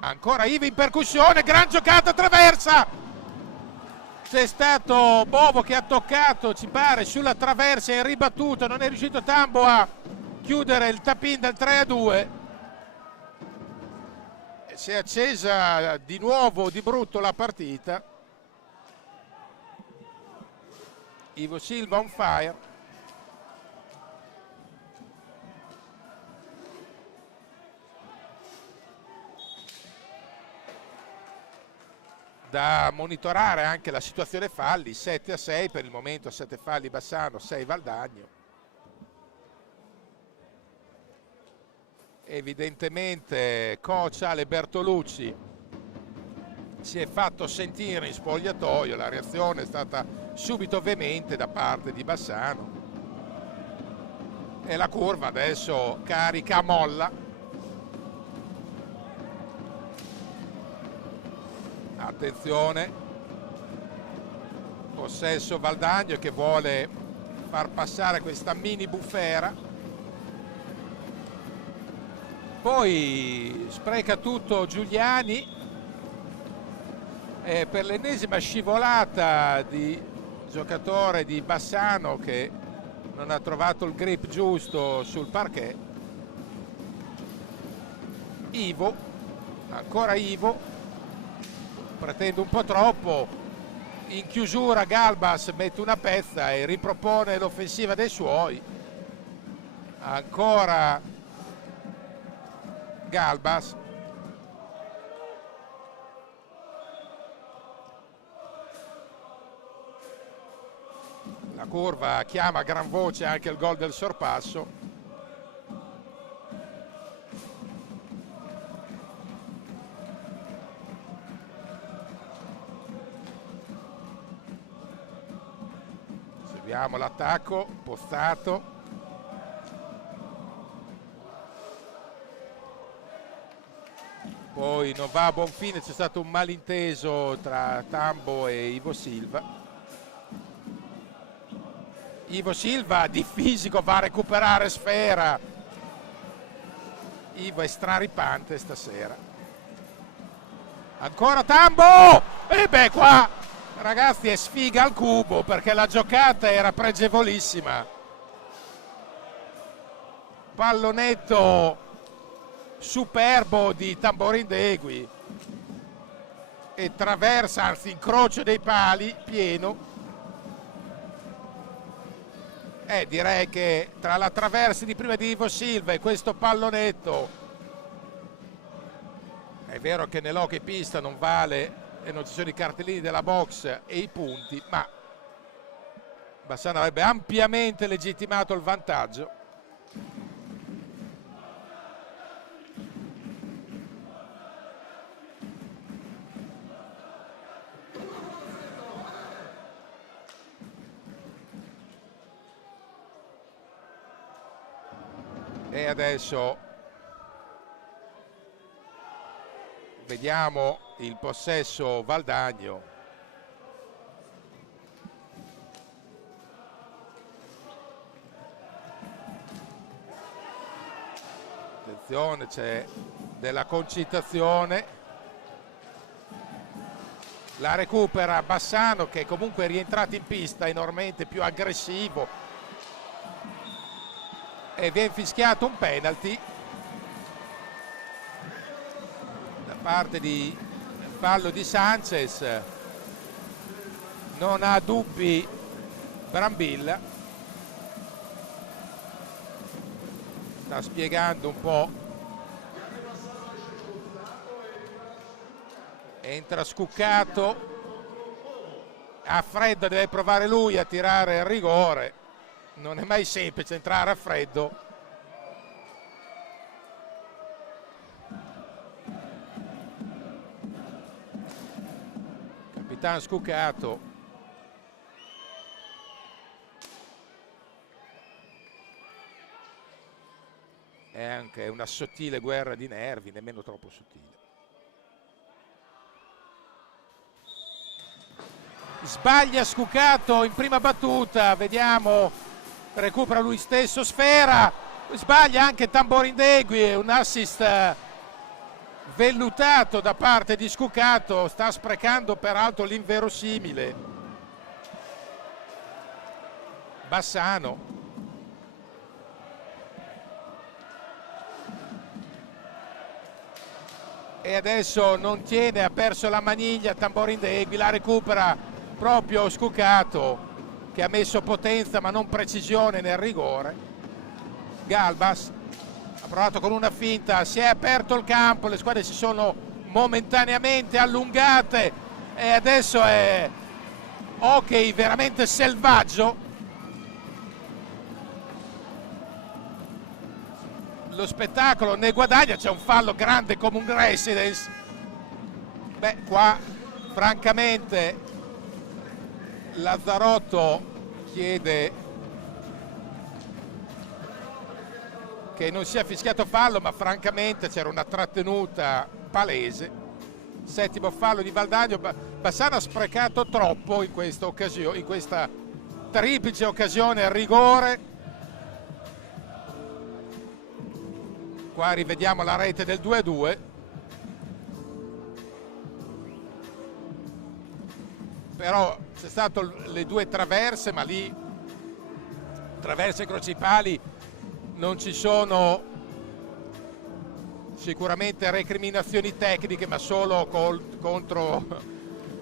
ancora Ivo in percussione, gran giocata, traversa, c'è stato Bovo che ha toccato, ci pare, sulla traversa, è ribattuto, non è riuscito Tambo a chiudere il tap-in del 3-2, si è accesa di nuovo di brutto la partita. Ivo Silva on fire. Da monitorare anche la situazione falli, 7-6 per il momento, 7 falli Bassano, 6 Valdagno. Evidentemente Cociale Bertolucci si è fatto sentire in spogliatoio, la reazione è stata subito veemente da parte di Bassano e la curva adesso carica a molla. Attenzione, possesso Valdagno che vuole far passare questa mini bufera, poi spreca tutto Giuliani per l'ennesima scivolata di giocatore di Bassano che non ha trovato il grip giusto sul parquet. Ivo, ancora Ivo, pretende un po' troppo, in chiusura Galbas mette una pezza e ripropone l'offensiva dei suoi, ancora Galbas, la curva chiama a gran voce anche il gol del sorpasso. Seguiamo l'attacco, postato. Poi non va a buon fine, c'è stato un malinteso tra Tambo e Ivo Silva. Ivo Silva di fisico va a recuperare sfera. Ivo è straripante stasera. Ancora Tambo! E beh, qua ragazzi è sfiga al cubo, perché la giocata era pregevolissima. Pallonetto superbo di Tamborindegui e traversa, anzi incrocio dei pali pieno. Direi che tra la traversa di prima di Ivo Silva e questo pallonetto, è vero che nell'hockey pista non vale e non ci sono i cartellini della box e i punti, ma Bassano avrebbe ampiamente legittimato il vantaggio. E adesso vediamo il possesso Valdagno. Attenzione, c'è della concitazione. La recupera Bassano, che comunque è rientrato in pista enormemente più aggressivo, e viene fischiato un penalty da parte di fallo di Sanchez. Non ha dubbi Brambilla, sta spiegando un po'. Entra Scuccato, a freddo deve provare lui a tirare il rigore, non è mai semplice entrare a freddo. Capitano Scuccato. È anche una sottile guerra di nervi, nemmeno troppo sottile. Sbaglia Scuccato in prima battuta, vediamo, recupera lui stesso Sfera, sbaglia anche Tamborindegui, un assist vellutato da parte di Scuccato, sta sprecando peraltro l'inverosimile. Bassano. E adesso non tiene, ha perso la maniglia Tamborindegui, la recupera proprio Scuccato, che ha messo potenza ma non precisione nel rigore. Galbas ha provato con una finta, si è aperto il campo, le squadre si sono momentaneamente allungate e adesso è hockey veramente selvaggio. Lo spettacolo ne guadagna, c'è un fallo grande come un residence. Beh, qua francamente Lazzarotto chiede che non sia fischiato fallo, ma francamente c'era una trattenuta palese. Settimo fallo di Valdagno. Bassano ha sprecato troppo in questa occasione, in questa triplice occasione a rigore. Qua rivediamo la rete del 2-2. Però c'è stato le due traverse, ma lì traverse principali non ci sono sicuramente recriminazioni tecniche, ma solo contro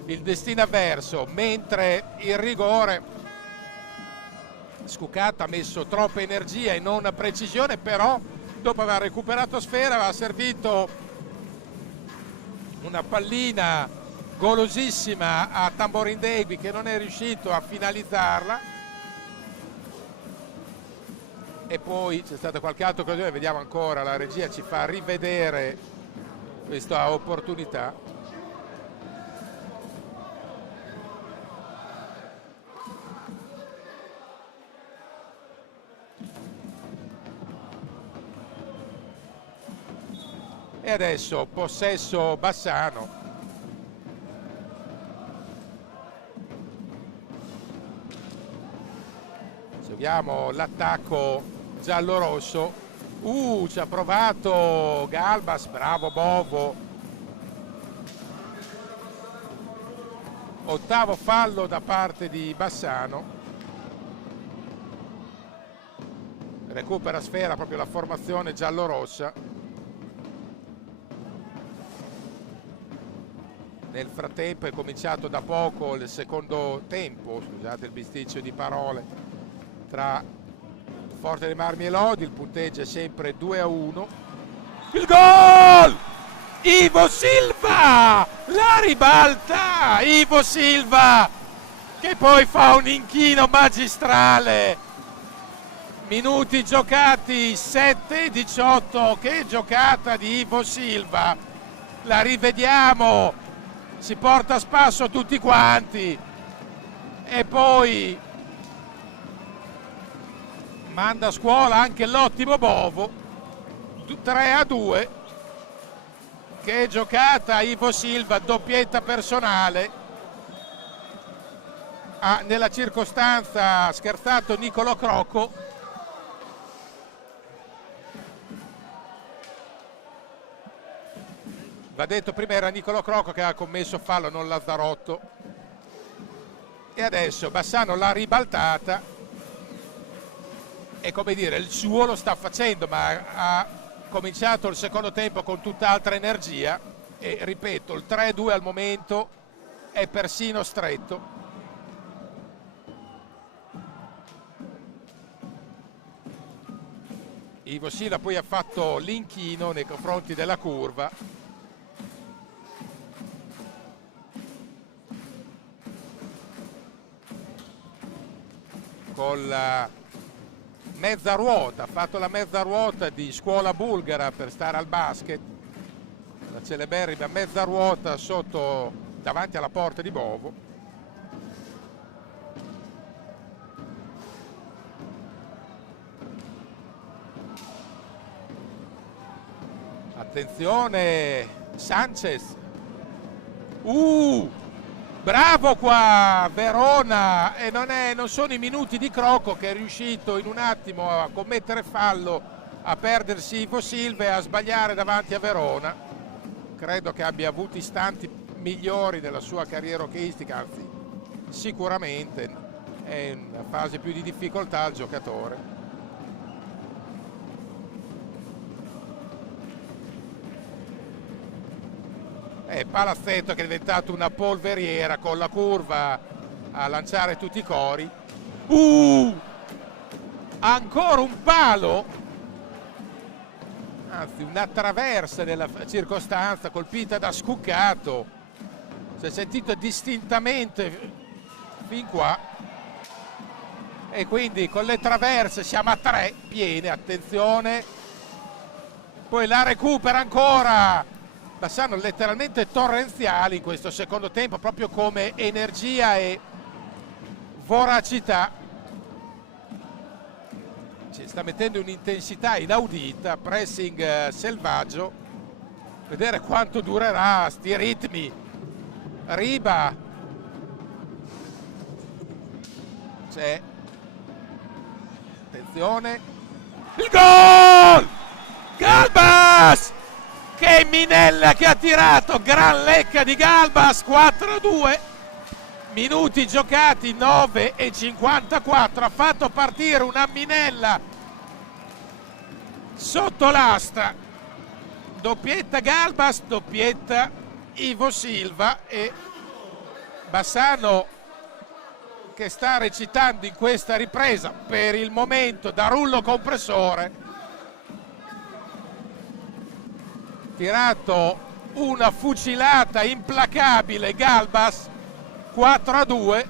il destino avverso, mentre il rigore Scuccato ha messo troppa energia e non precisione, però dopo aver recuperato Sfera aveva servito una pallina golosissima a Tamborindegui, che non è riuscito a finalizzarla, e poi c'è stata qualche altra occasione, vediamo ancora, la regia ci fa rivedere questa opportunità. E adesso possesso Bassano. Seguiamo l'attacco giallo-rosso. Ci ha provato Galbas, bravo Bovo. Ottavo fallo da parte di Bassano. Recupera Sfera proprio la formazione giallo-rossa. Nel frattempo è cominciato da poco il secondo tempo, scusate il bisticcio di parole, tra Forte dei Marmi e Lodi. Il punteggio è sempre 2-1. Il gol! Ivo Silva! La ribalta! Ivo Silva, che poi fa un inchino magistrale. Minuti giocati 7-18. Che giocata di Ivo Silva! La rivediamo, si porta a spasso tutti quanti e poi manda a scuola anche l'ottimo Bovo. 3-2, che è giocata Ivo Silva, doppietta personale. Nella circostanza ha scherzato Niccolò Crocco. Va detto, prima era Niccolò Crocco che ha commesso fallo, non Lazzarotto. E adesso Bassano l'ha ribaltata e, come dire, il suo lo sta facendo, ma ha cominciato il secondo tempo con tutt'altra energia e, ripeto, il 3-2 al momento è persino stretto. Ivo Silva poi ha fatto l'inchino nei confronti della curva. Con la mezza ruota, ha fatto la mezza ruota di scuola bulgara per stare al basket, la celeberrima mezza ruota sotto, davanti alla porta di Bovo. Attenzione, Sanchez, bravo qua Verona, e non sono i minuti di Crocco, che è riuscito in un attimo a commettere fallo, a perdersi Ivo Silva e a sbagliare davanti a Verona. Credo che abbia avuto istanti migliori della sua carriera hockeyistica, anzi sicuramente è in una fase più di difficoltà il giocatore. Palazzetto che è diventato una polveriera con la curva a lanciare tutti i cori. Ancora un palo, anzi una traversa nella circostanza, colpita da Scuccato. Si è sentito distintamente fin qua, e quindi con le traverse siamo a 3 piene. Attenzione, poi la recupera ancora Bassano, letteralmente torrenziali in questo secondo tempo, proprio come energia e voracità. Ci sta mettendo un'intensità inaudita, pressing selvaggio. Vedere quanto durerà sti ritmi. Riba, c'è, attenzione, il gol! Galbas! Che Minella che ha tirato, gran lecca di Galbas. 4-2, minuti giocati 9:54, ha fatto partire una Minella sotto l'asta. Doppietta Galbas, doppietta Ivo Silva, e Bassano che sta recitando in questa ripresa per il momento da rullo compressore. Tirato una fucilata implacabile Galbas, 4-2.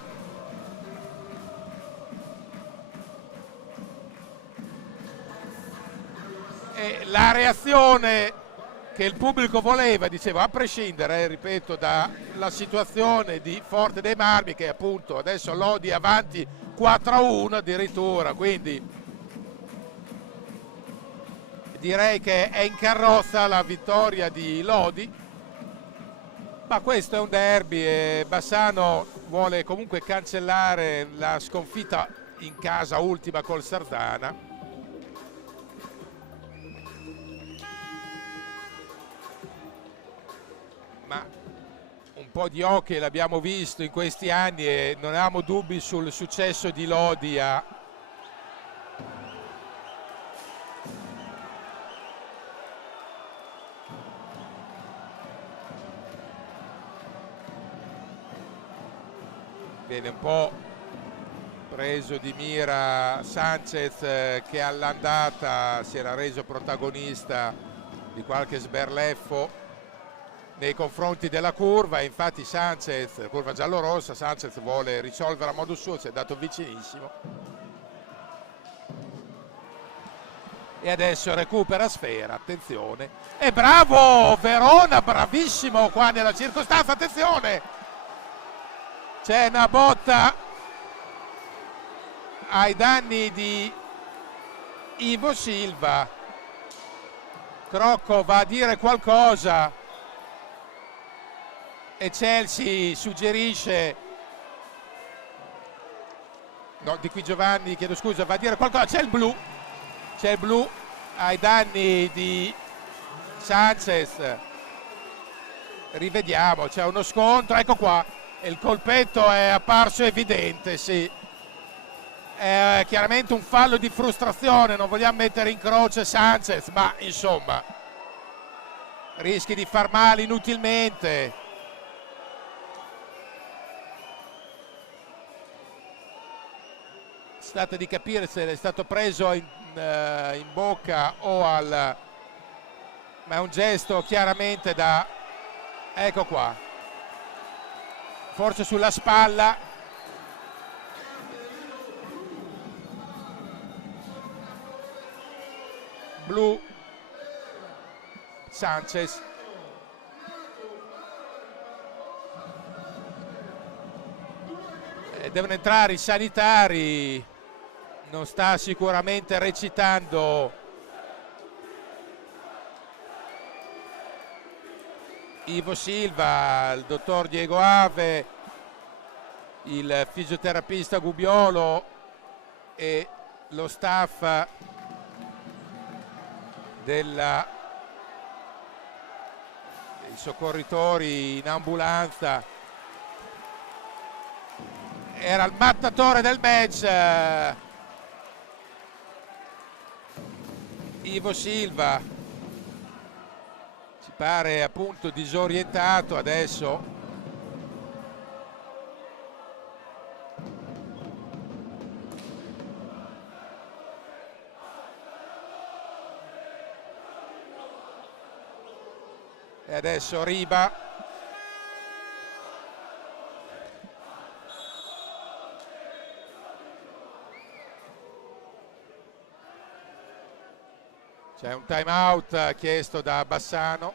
E la reazione che il pubblico voleva, dicevo, a prescindere, ripeto, dalla situazione di Forte dei Marmi, che appunto adesso Lodi avanti 4-1 addirittura, quindi direi che è in carrozza la vittoria di Lodi, ma questo è un derby e Bassano vuole comunque cancellare la sconfitta in casa ultima col Sarzana. Ma un po' di hockey l'abbiamo visto in questi anni e non avevamo dubbi sul successo di Lodi a viene un po' preso di mira Sanchez, che all'andata si era reso protagonista di qualche sberleffo nei confronti della curva, e infatti Sanchez, curva giallorossa, Sanchez vuole risolvere a modo suo, si è dato vicinissimo e adesso recupera sfera. Attenzione, e bravo Verona, bravissimo qua nella circostanza. Attenzione, c'è una botta ai danni di Ivo Silva. Crocco va a dire qualcosa e Chelsea suggerisce, no, di qui Giovanni, chiedo scusa, va a dire qualcosa, c'è il blu ai danni di Sanchez. Rivediamo, c'è uno scontro, ecco qua, il colpetto è apparso evidente, sì. È chiaramente un fallo di frustrazione, non vogliamo mettere in croce Sanchez, ma insomma rischi di far male inutilmente. Si tratta di capire se è stato preso in bocca o al... ma è un gesto chiaramente da... ecco qua, forse sulla spalla. Blu Sanchez. Devono entrare i sanitari, non sta sicuramente recitando Ivo Silva, il dottor Diego Ave, il fisioterapista Gubiolo e lo staff dei soccorritori in ambulanza. Era il mattatore del match, Ivo Silva, ci pare appunto disorientato adesso. E adesso Riba. C'è un time out chiesto da Bassano.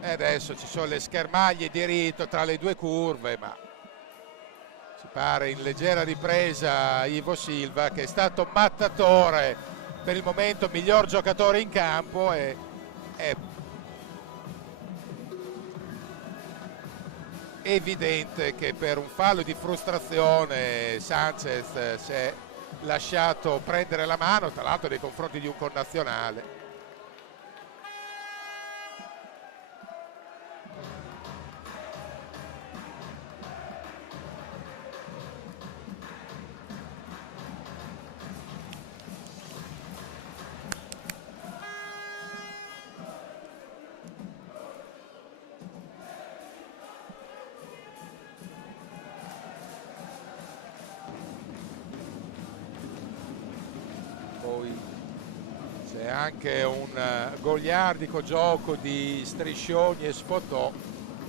E adesso ci sono le schermaglie di rito tra le due curve, ma ci pare in leggera ripresa Ivo Silva, che è stato mattatore, per il momento miglior giocatore in campo, e è evidente che per un fallo di frustrazione Sanchez si è lasciato prendere la mano, tra l'altro nei confronti di un connazionale. C'è anche un goliardico gioco di striscioni e sfotò,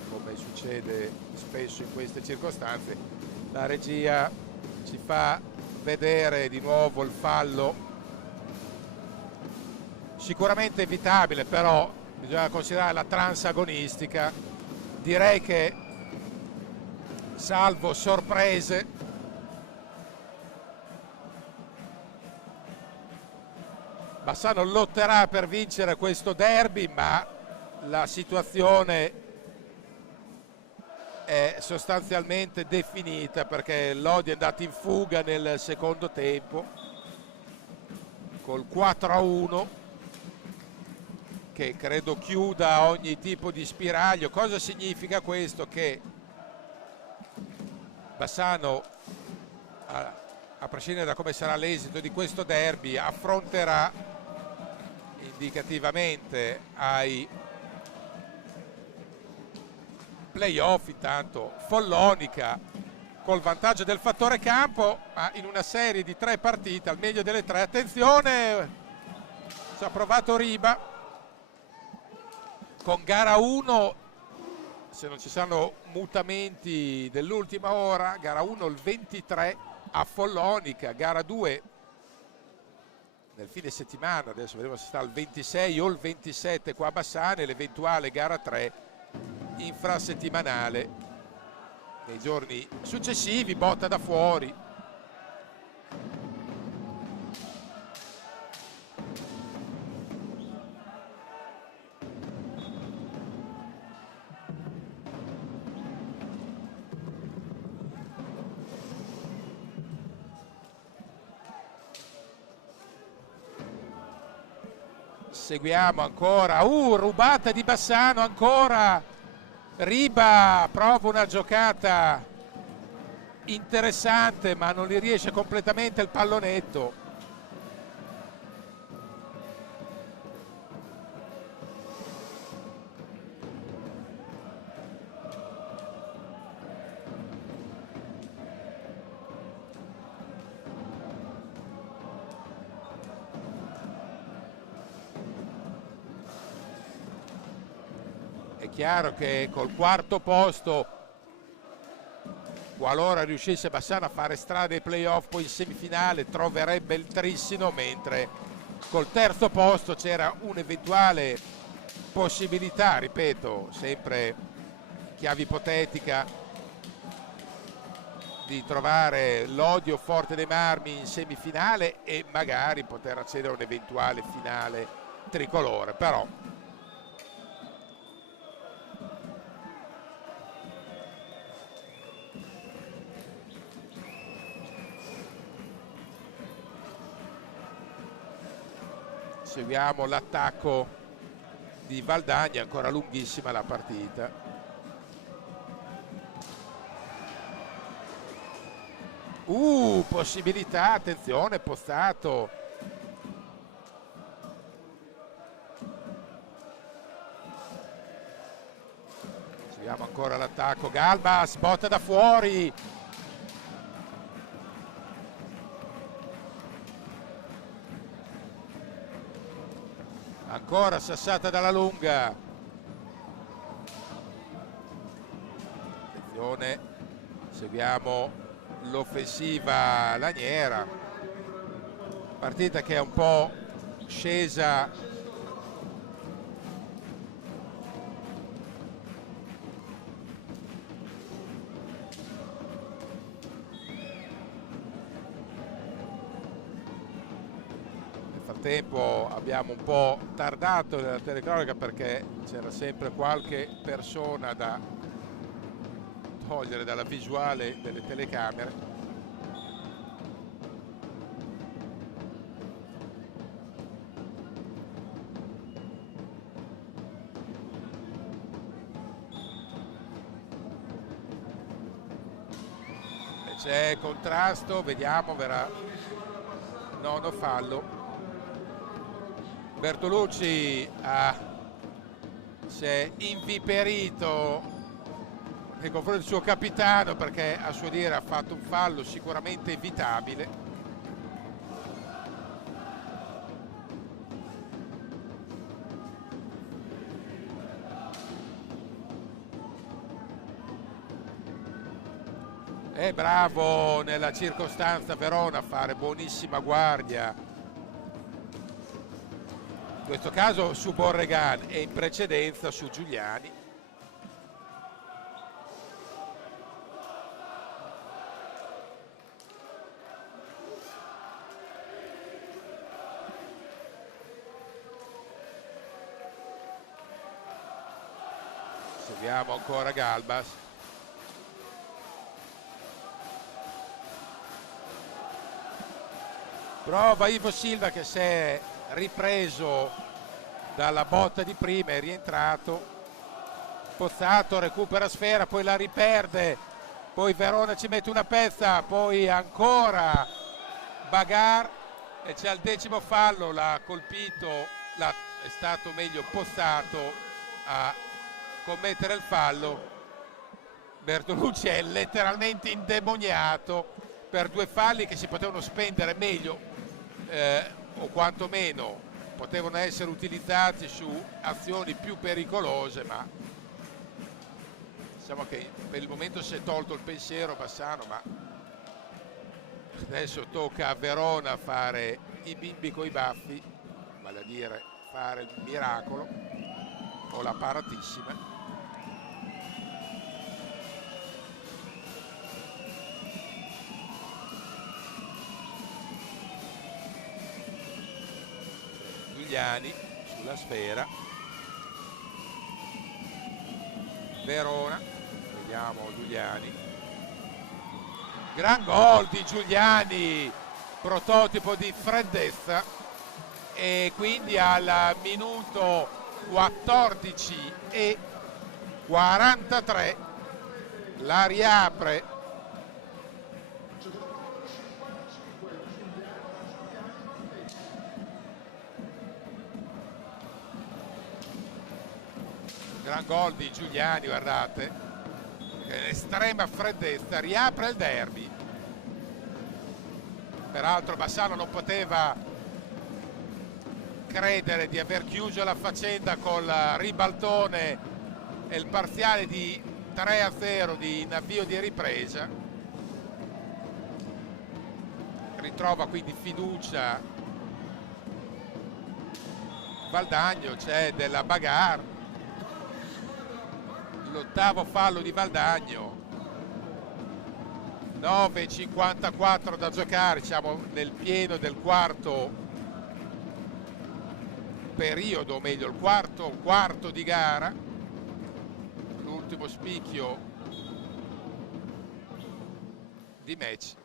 come succede spesso in queste circostanze. La regia ci fa vedere di nuovo il fallo, sicuramente evitabile, però bisogna considerare la transagonistica. Direi che, salvo sorprese, Bassano lotterà per vincere questo derby, ma la situazione è sostanzialmente definita, perché Lodi è andato in fuga nel secondo tempo col 4-1, che credo chiuda ogni tipo di spiraglio. Cosa significa questo? Che Bassano, a prescindere da come sarà l'esito di questo derby, affronterà indicativamente ai playoff intanto Follonica col vantaggio del fattore campo, ma in una serie di 3 partite al meglio delle 3. Attenzione, ci ha provato Riba con gara 1, se non ci saranno mutamenti dell'ultima ora, gara 1 il 23 a Follonica, gara 2 nel fine settimana, adesso vedremo se sta il 26 o il 27 qua a Bassano, e l'eventuale gara 3 infrasettimanale nei giorni successivi, botta da fuori. Seguiamo ancora, rubata di Bassano ancora, Riba prova una giocata interessante ma non gli riesce completamente il pallonetto. È chiaro che col quarto posto, qualora riuscisse Bassano a fare strada ai playoff poi in semifinale, troverebbe il trissimo, mentre col terzo posto c'era un'eventuale possibilità, ripeto, sempre chiave ipotetica, di trovare l'Odio Forte dei Marmi in semifinale e magari poter accedere a un'eventuale finale tricolore, però seguiamo l'attacco di Valdagna, ancora lunghissima la partita. Possibilità, attenzione, Pozzato. Seguiamo ancora l'attacco, Galbas, botta da fuori. Ancora sassata dalla lunga. Attenzione, seguiamo l'offensiva Laniera. Partita che è un po' scesa tempo. Abbiamo un po' tardato nella telecronaca perché c'era sempre qualche persona da togliere dalla visuale delle telecamere. E c'è contrasto, vediamo, verrà nono fallo. Bertolucci si è inviperito nei confronti del suo capitano perché a suo dire ha fatto un fallo sicuramente evitabile. È bravo nella circostanza Verona a fare buonissima guardia, in questo caso su Borregan e in precedenza su Giuliani. Seguiamo ancora Galbas. Prova Ivo Silva che si è ripreso dalla botta di prima, è rientrato. Pozzato recupera sfera, poi la riperde, poi Verona ci mette una pezza, poi ancora Bagar e c'è il decimo fallo, l'ha colpito, è stato meglio Pozzato a commettere il fallo. Bertolucci è letteralmente indemoniato per due falli che si potevano spendere meglio, o quantomeno potevano essere utilizzati su azioni più pericolose, ma diciamo che per il momento si è tolto il pensiero Bassano, ma adesso tocca a Verona fare i bimbi coi baffi, vale a dire fare il miracolo o la paratissima. Giuliani sulla sfera. Verona, vediamo Giuliani, gran gol di Giuliani, prototipo di freddezza, e quindi al minuto 14:43 la riapre gran gol di Giuliani, guardate, estrema freddezza, riapre il derby. Peraltro Bassano non poteva credere di aver chiuso la faccenda col ribaltone e il parziale di 3-0 di avvio di ripresa. Ritrova quindi fiducia Valdagno, c'è della bagarre. L'ottavo fallo di Valdagno, 9:54 da giocare, siamo nel pieno del quarto periodo, o meglio il quarto di gara, l'ultimo spicchio di match,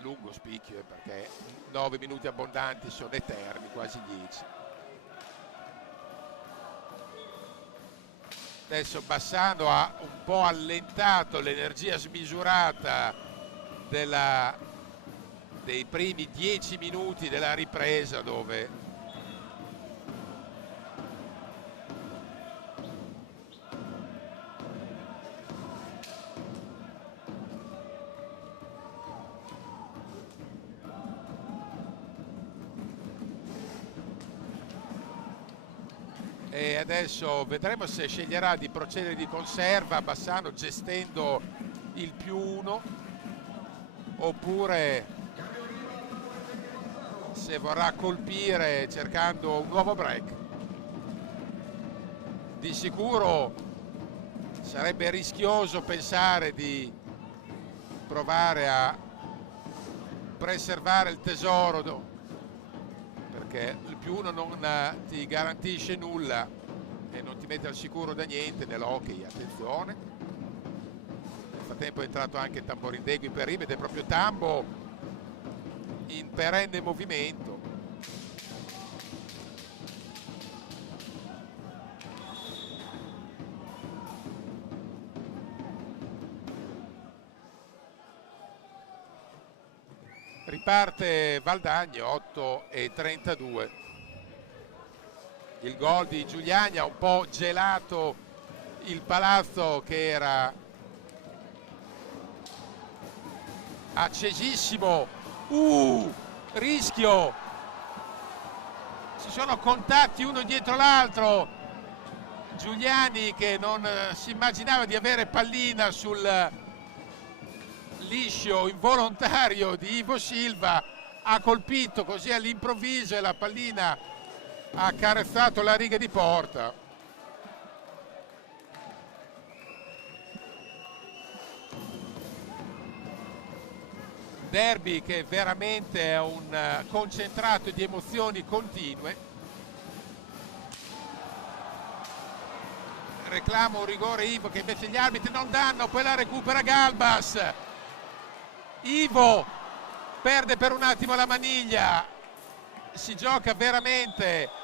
lungo spicchio perché 9 minuti abbondanti sono eterni, quasi 10. Adesso Bassano ha un po' allentato l'energia smisurata dei primi 10 minuti della ripresa, dove e adesso vedremo se sceglierà di procedere di conserva Bassano gestendo il +1, oppure se vorrà colpire cercando un nuovo break. Di sicuro sarebbe rischioso pensare di provare a preservare il tesoro, perché il +1 non ti garantisce nulla e non ti mette al sicuro da niente nell'hockey, attenzione. Nel frattempo è entrato anche Tamborindegui per Rive ed è proprio Tambo in perenne movimento. Riparte Valdagno, 8:32. Il gol di Giuliani ha un po' gelato il palazzo, che era accesissimo. Rischio, si sono contatti uno dietro l'altro. Giuliani, che non si immaginava di avere pallina sul liscio involontario di Ivo Silva, ha colpito così all'improvviso e la pallina ha carezzato la riga di porta. Derby che veramente è un concentrato di emozioni continue. Reclama un rigore Ivo, che invece gli arbitri non danno, poi la recupera Galbas. Ivo perde per un attimo la maniglia, si gioca veramente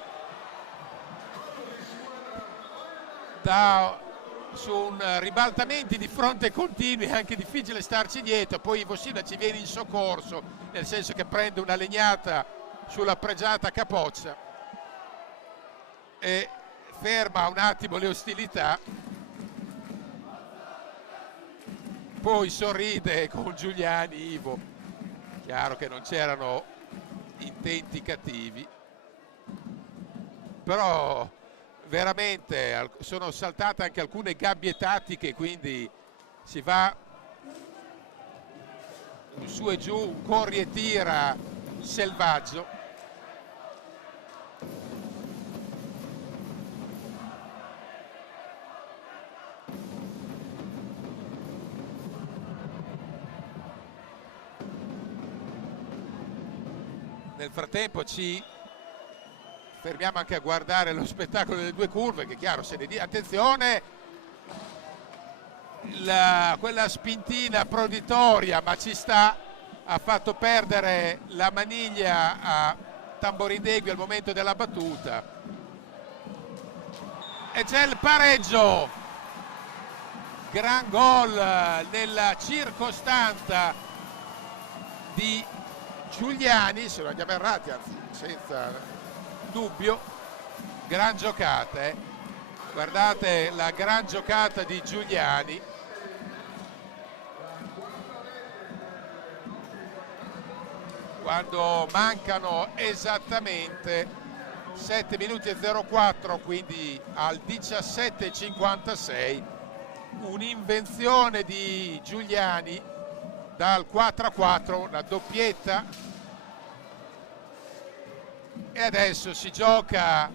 su ribaltamenti di fronte continui, è anche difficile starci dietro. Poi Ivo Silva ci viene in soccorso, nel senso che prende una legnata sulla pregiata capoccia e ferma un attimo le ostilità. Poi sorride con Giuliani Ivo, chiaro che non c'erano intenti cattivi, però veramente sono saltate anche alcune gabbie tattiche, quindi si va su e giù, un corri e tira selvaggio. Nel frattempo ci fermiamo anche a guardare lo spettacolo delle due curve, che è chiaro, se ne dia attenzione, quella spintina proditoria, ma ci sta, ha fatto perdere la maniglia a Tamborindegui al momento della battuta, e c'è il pareggio. Gran gol nella circostanza di Giuliani, se non andiamo errati, anzi senza dubbio. Gran giocata, guardate la gran giocata di Giuliani. Quando mancano esattamente 7 minuti e 04, quindi al 17:56, un'invenzione di Giuliani dal 4-4, una doppietta, e adesso si gioca,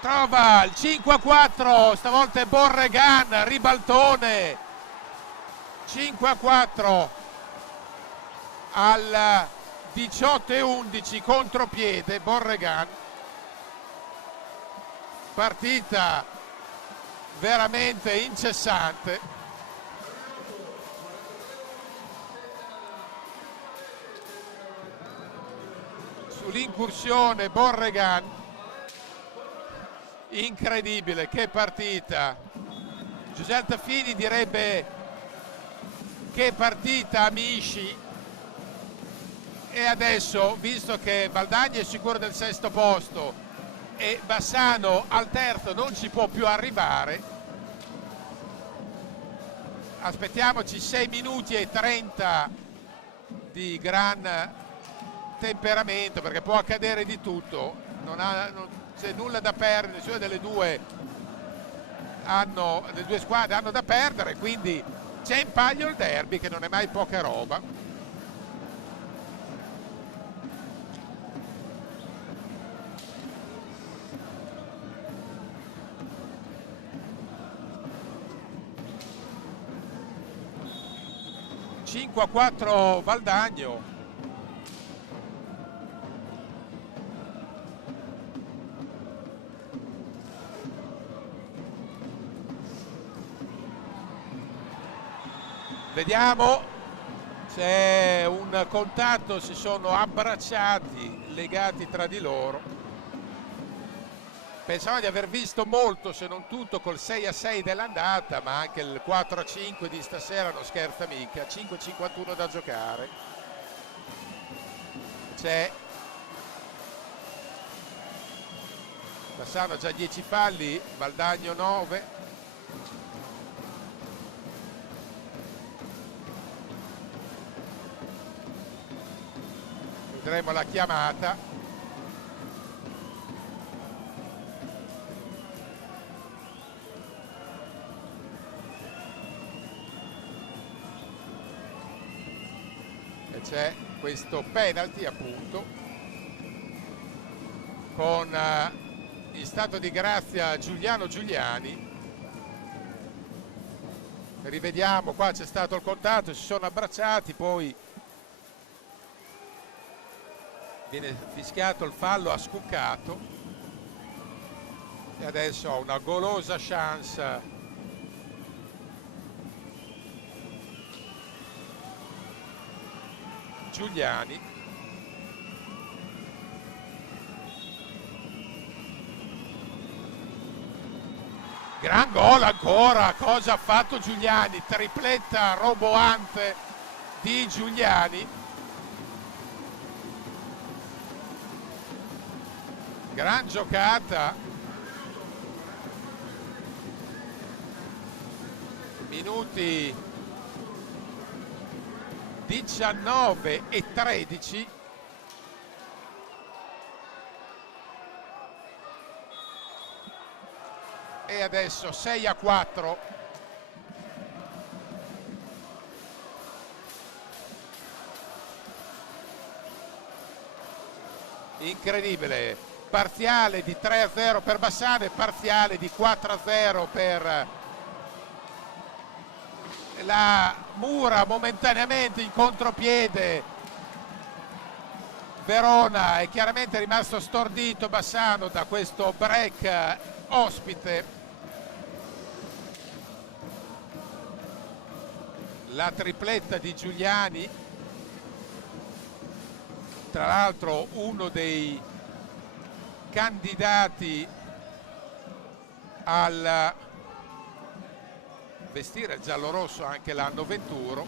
trova il 5-4, stavolta è Borregan, ribaltone, 5-4 al 18:11, contropiede Borregan. Partita veramente incessante. Sull'incursione Borregan, incredibile, che partita. Giuseppe Altafini direbbe che partita, amici. E adesso, visto che Valdagni è sicuro del sesto posto e Bassano al terzo non ci può più arrivare, aspettiamoci 6 minuti e 30 di gran temperamento, perché può accadere di tutto, non c'è nulla da perdere, nessuna delle due squadre hanno da perdere, quindi c'è in palio il derby, che non è mai poca roba. A 4 Valdagno. Vediamo, c'è un contatto, si sono abbracciati, legati tra di loro. Pensavo di aver visto molto, se non tutto, col 6-6 dell'andata, ma anche il 4-5 di stasera non scherza mica. 5:51 da giocare. C'è Bassano già 10 falli, Valdagno 9. Vedremo la chiamata. C'è questo penalty, appunto, con in stato di grazia Giuliano Giuliani. Rivediamo, qua c'è stato il contatto, si sono abbracciati, poi viene fischiato il fallo a Scuccato e adesso ha una golosa chance Giuliani. Gran gol ancora, cosa ha fatto Giuliani, tripletta roboante di Giuliani. Gran giocata. Minuti 19 e 13. E adesso 6-4. Incredibile, parziale di 3-0 per Bassano e parziale di 4-0 per la Mura, momentaneamente in contropiede Verona. È chiaramente rimasto stordito Bassano da questo break ospite. La tripletta di Giuliani, tra l'altro uno dei candidati al vestire il giallo-rosso anche l'anno 21.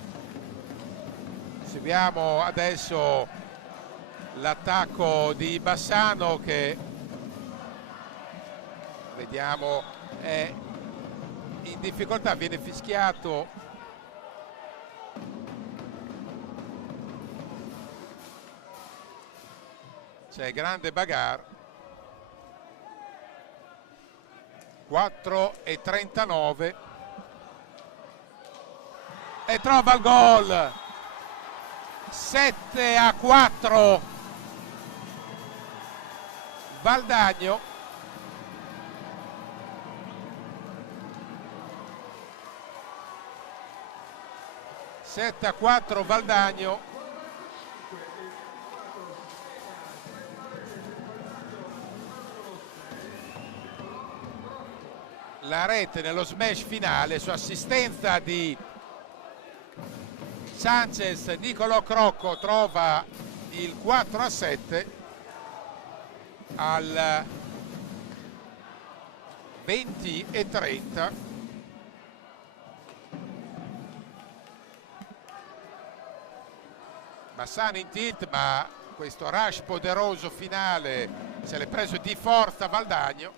Seguiamo adesso l'attacco di Bassano che vediamo è in difficoltà, viene fischiato c'è grande bagarre. 4:39 e trova il gol. 7-4 Valdagno. Valdagno. La rete nello smash finale su assistenza di Sanchez. Nicolò Crocco trova il 4-7 al 20:30. Bassano in tilt, ma questo rush poderoso finale se l'è preso di forza Valdagno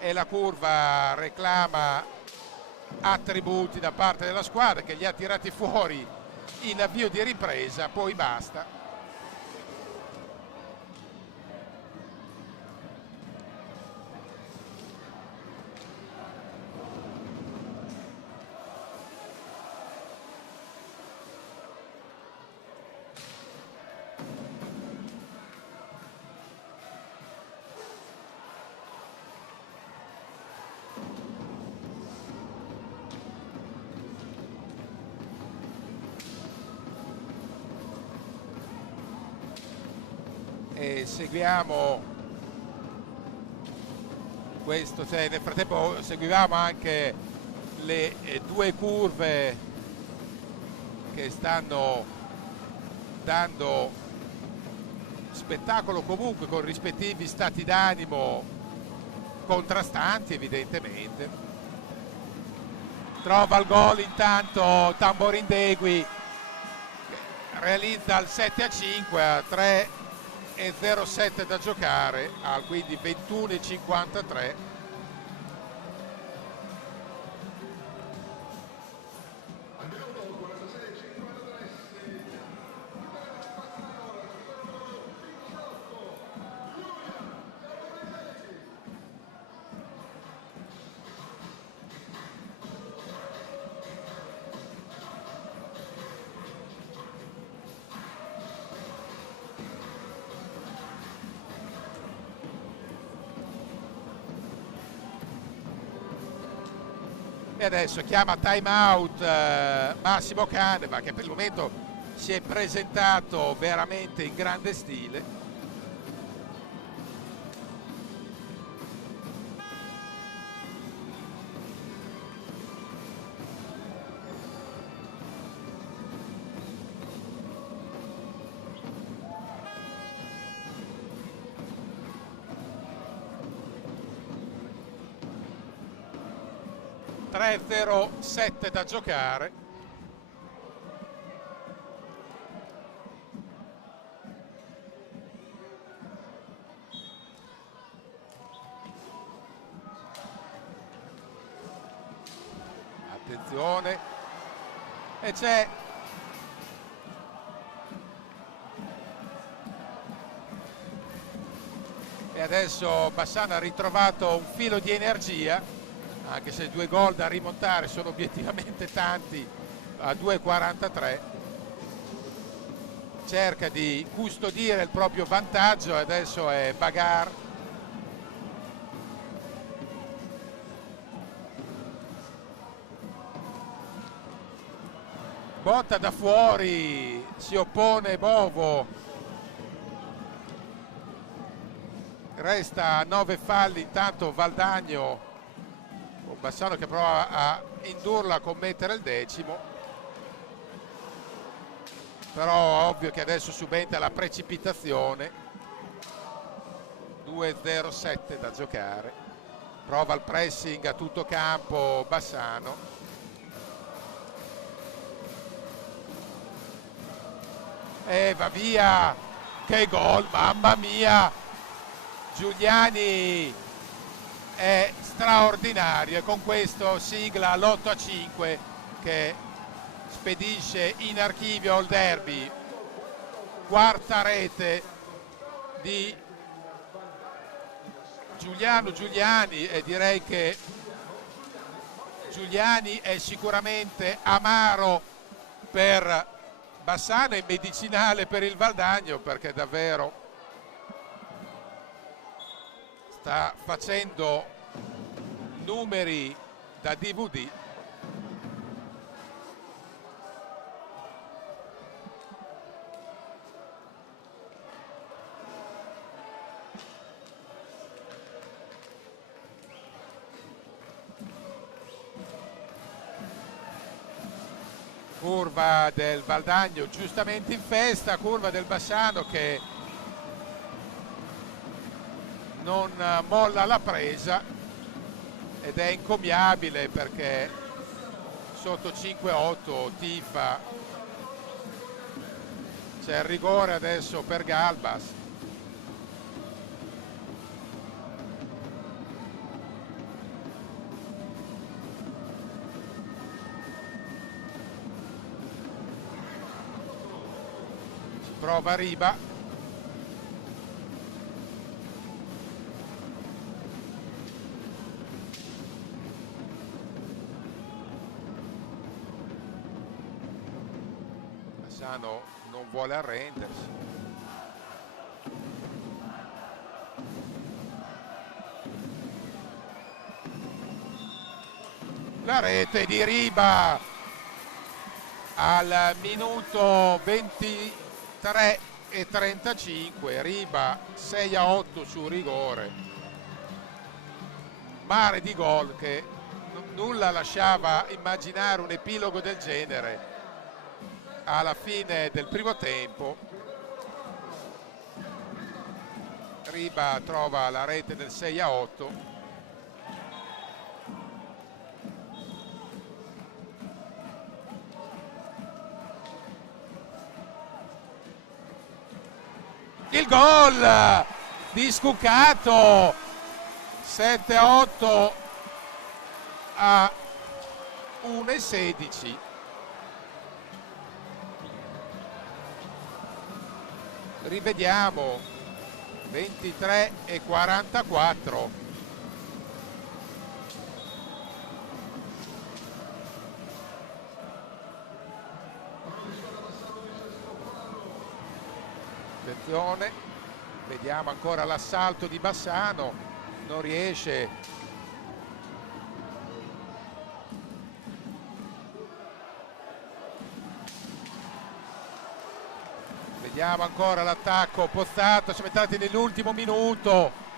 e la curva reclama attributi da parte della squadra che li ha tirati fuori in avvio di ripresa, poi basta. E seguiamo questo, cioè nel frattempo seguivamo anche le due curve che stanno dando spettacolo comunque con rispettivi stati d'animo contrastanti evidentemente. Trova il gol intanto Tamborindegui, realizza il 7-5 a 3:07 da giocare, quindi 21:53. E adesso chiama time out Massimo Caneva, che per il momento si è presentato veramente in grande stile. .07 da giocare. Attenzione, e c'è e adesso Bassano ha ritrovato un filo di energia, anche se 2 gol da rimontare sono obiettivamente tanti a 2:43. Cerca di custodire il proprio vantaggio e adesso è bagarre. Botta da fuori, si oppone Bovo. resta 9 falli. Intanto Valdagno, con Bassano che prova a indurla a commettere il 10º, però ovvio che adesso subentra la precipitazione. 2-0-7 da giocare, prova il pressing a tutto campo Bassano, e va via, che gol, mamma mia, Giuliani è straordinario, e con questo sigla l'8-5 che spedisce in archivio il derby. Quarta rete di Giuliano Giuliani, e direi che Giuliani è sicuramente amaro per Bassano e medicinale per il Valdagno, perché davvero sta facendo numeri da DVD. Curva del Valdagno giustamente in festa, curva del Bassano che non molla la presa, ed è incommiabile perché sotto 5-8 tifa. C'è il rigore adesso per Galbas. Prova Riba, Bassano non vuole arrendersi, la rete di Riba al minuto 23:35, Riba 6-8 su rigore, mare di gol che nulla lasciava immaginare un epilogo del genere alla fine del primo tempo. Riba trova la rete del 6-8. Il gol di Scuccato, 7-8 a 1-16. Rivediamo, 23-44. Attenzione, vediamo ancora l'assalto di Bassano, non riesce. Vediamo ancora l'attacco, Pozzato, siamo entrati nell'ultimo minuto.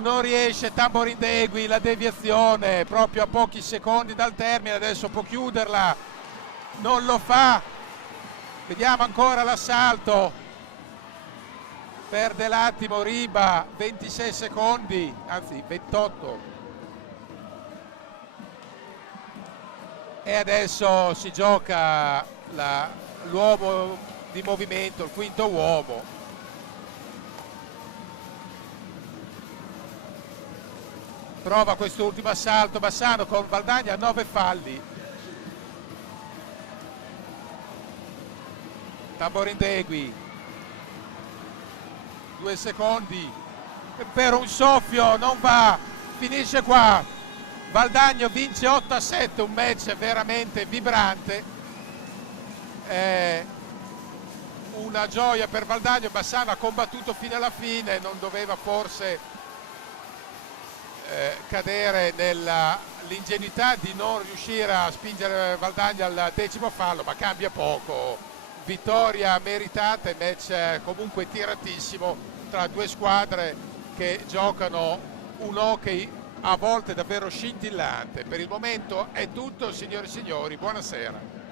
Non riesce Tamborindegui, la deviazione proprio a pochi secondi dal termine, adesso può chiuderla, non lo fa. Vediamo ancora l'assalto, perde l'attimo Riba, 26 secondi, anzi 28. E adesso si gioca l'uomo di movimento, il quinto uomo. Prova quest'ultimo assalto Bassano con Valdagno a 9 falli. Tamborindegui, 2 secondi per un soffio, non va, finisce qua. Valdagno vince 8-7, un match veramente vibrante. Una gioia per Valdagno. Bassano ha combattuto fino alla fine, non doveva forse cadere nella l'ingenuità di non riuscire a spingere Valdagna al 10° fallo, ma cambia poco. Vittoria meritata e match comunque tiratissimo tra due squadre che giocano un hockey a volte davvero scintillante. Per il momento è tutto, signore e signori, buonasera.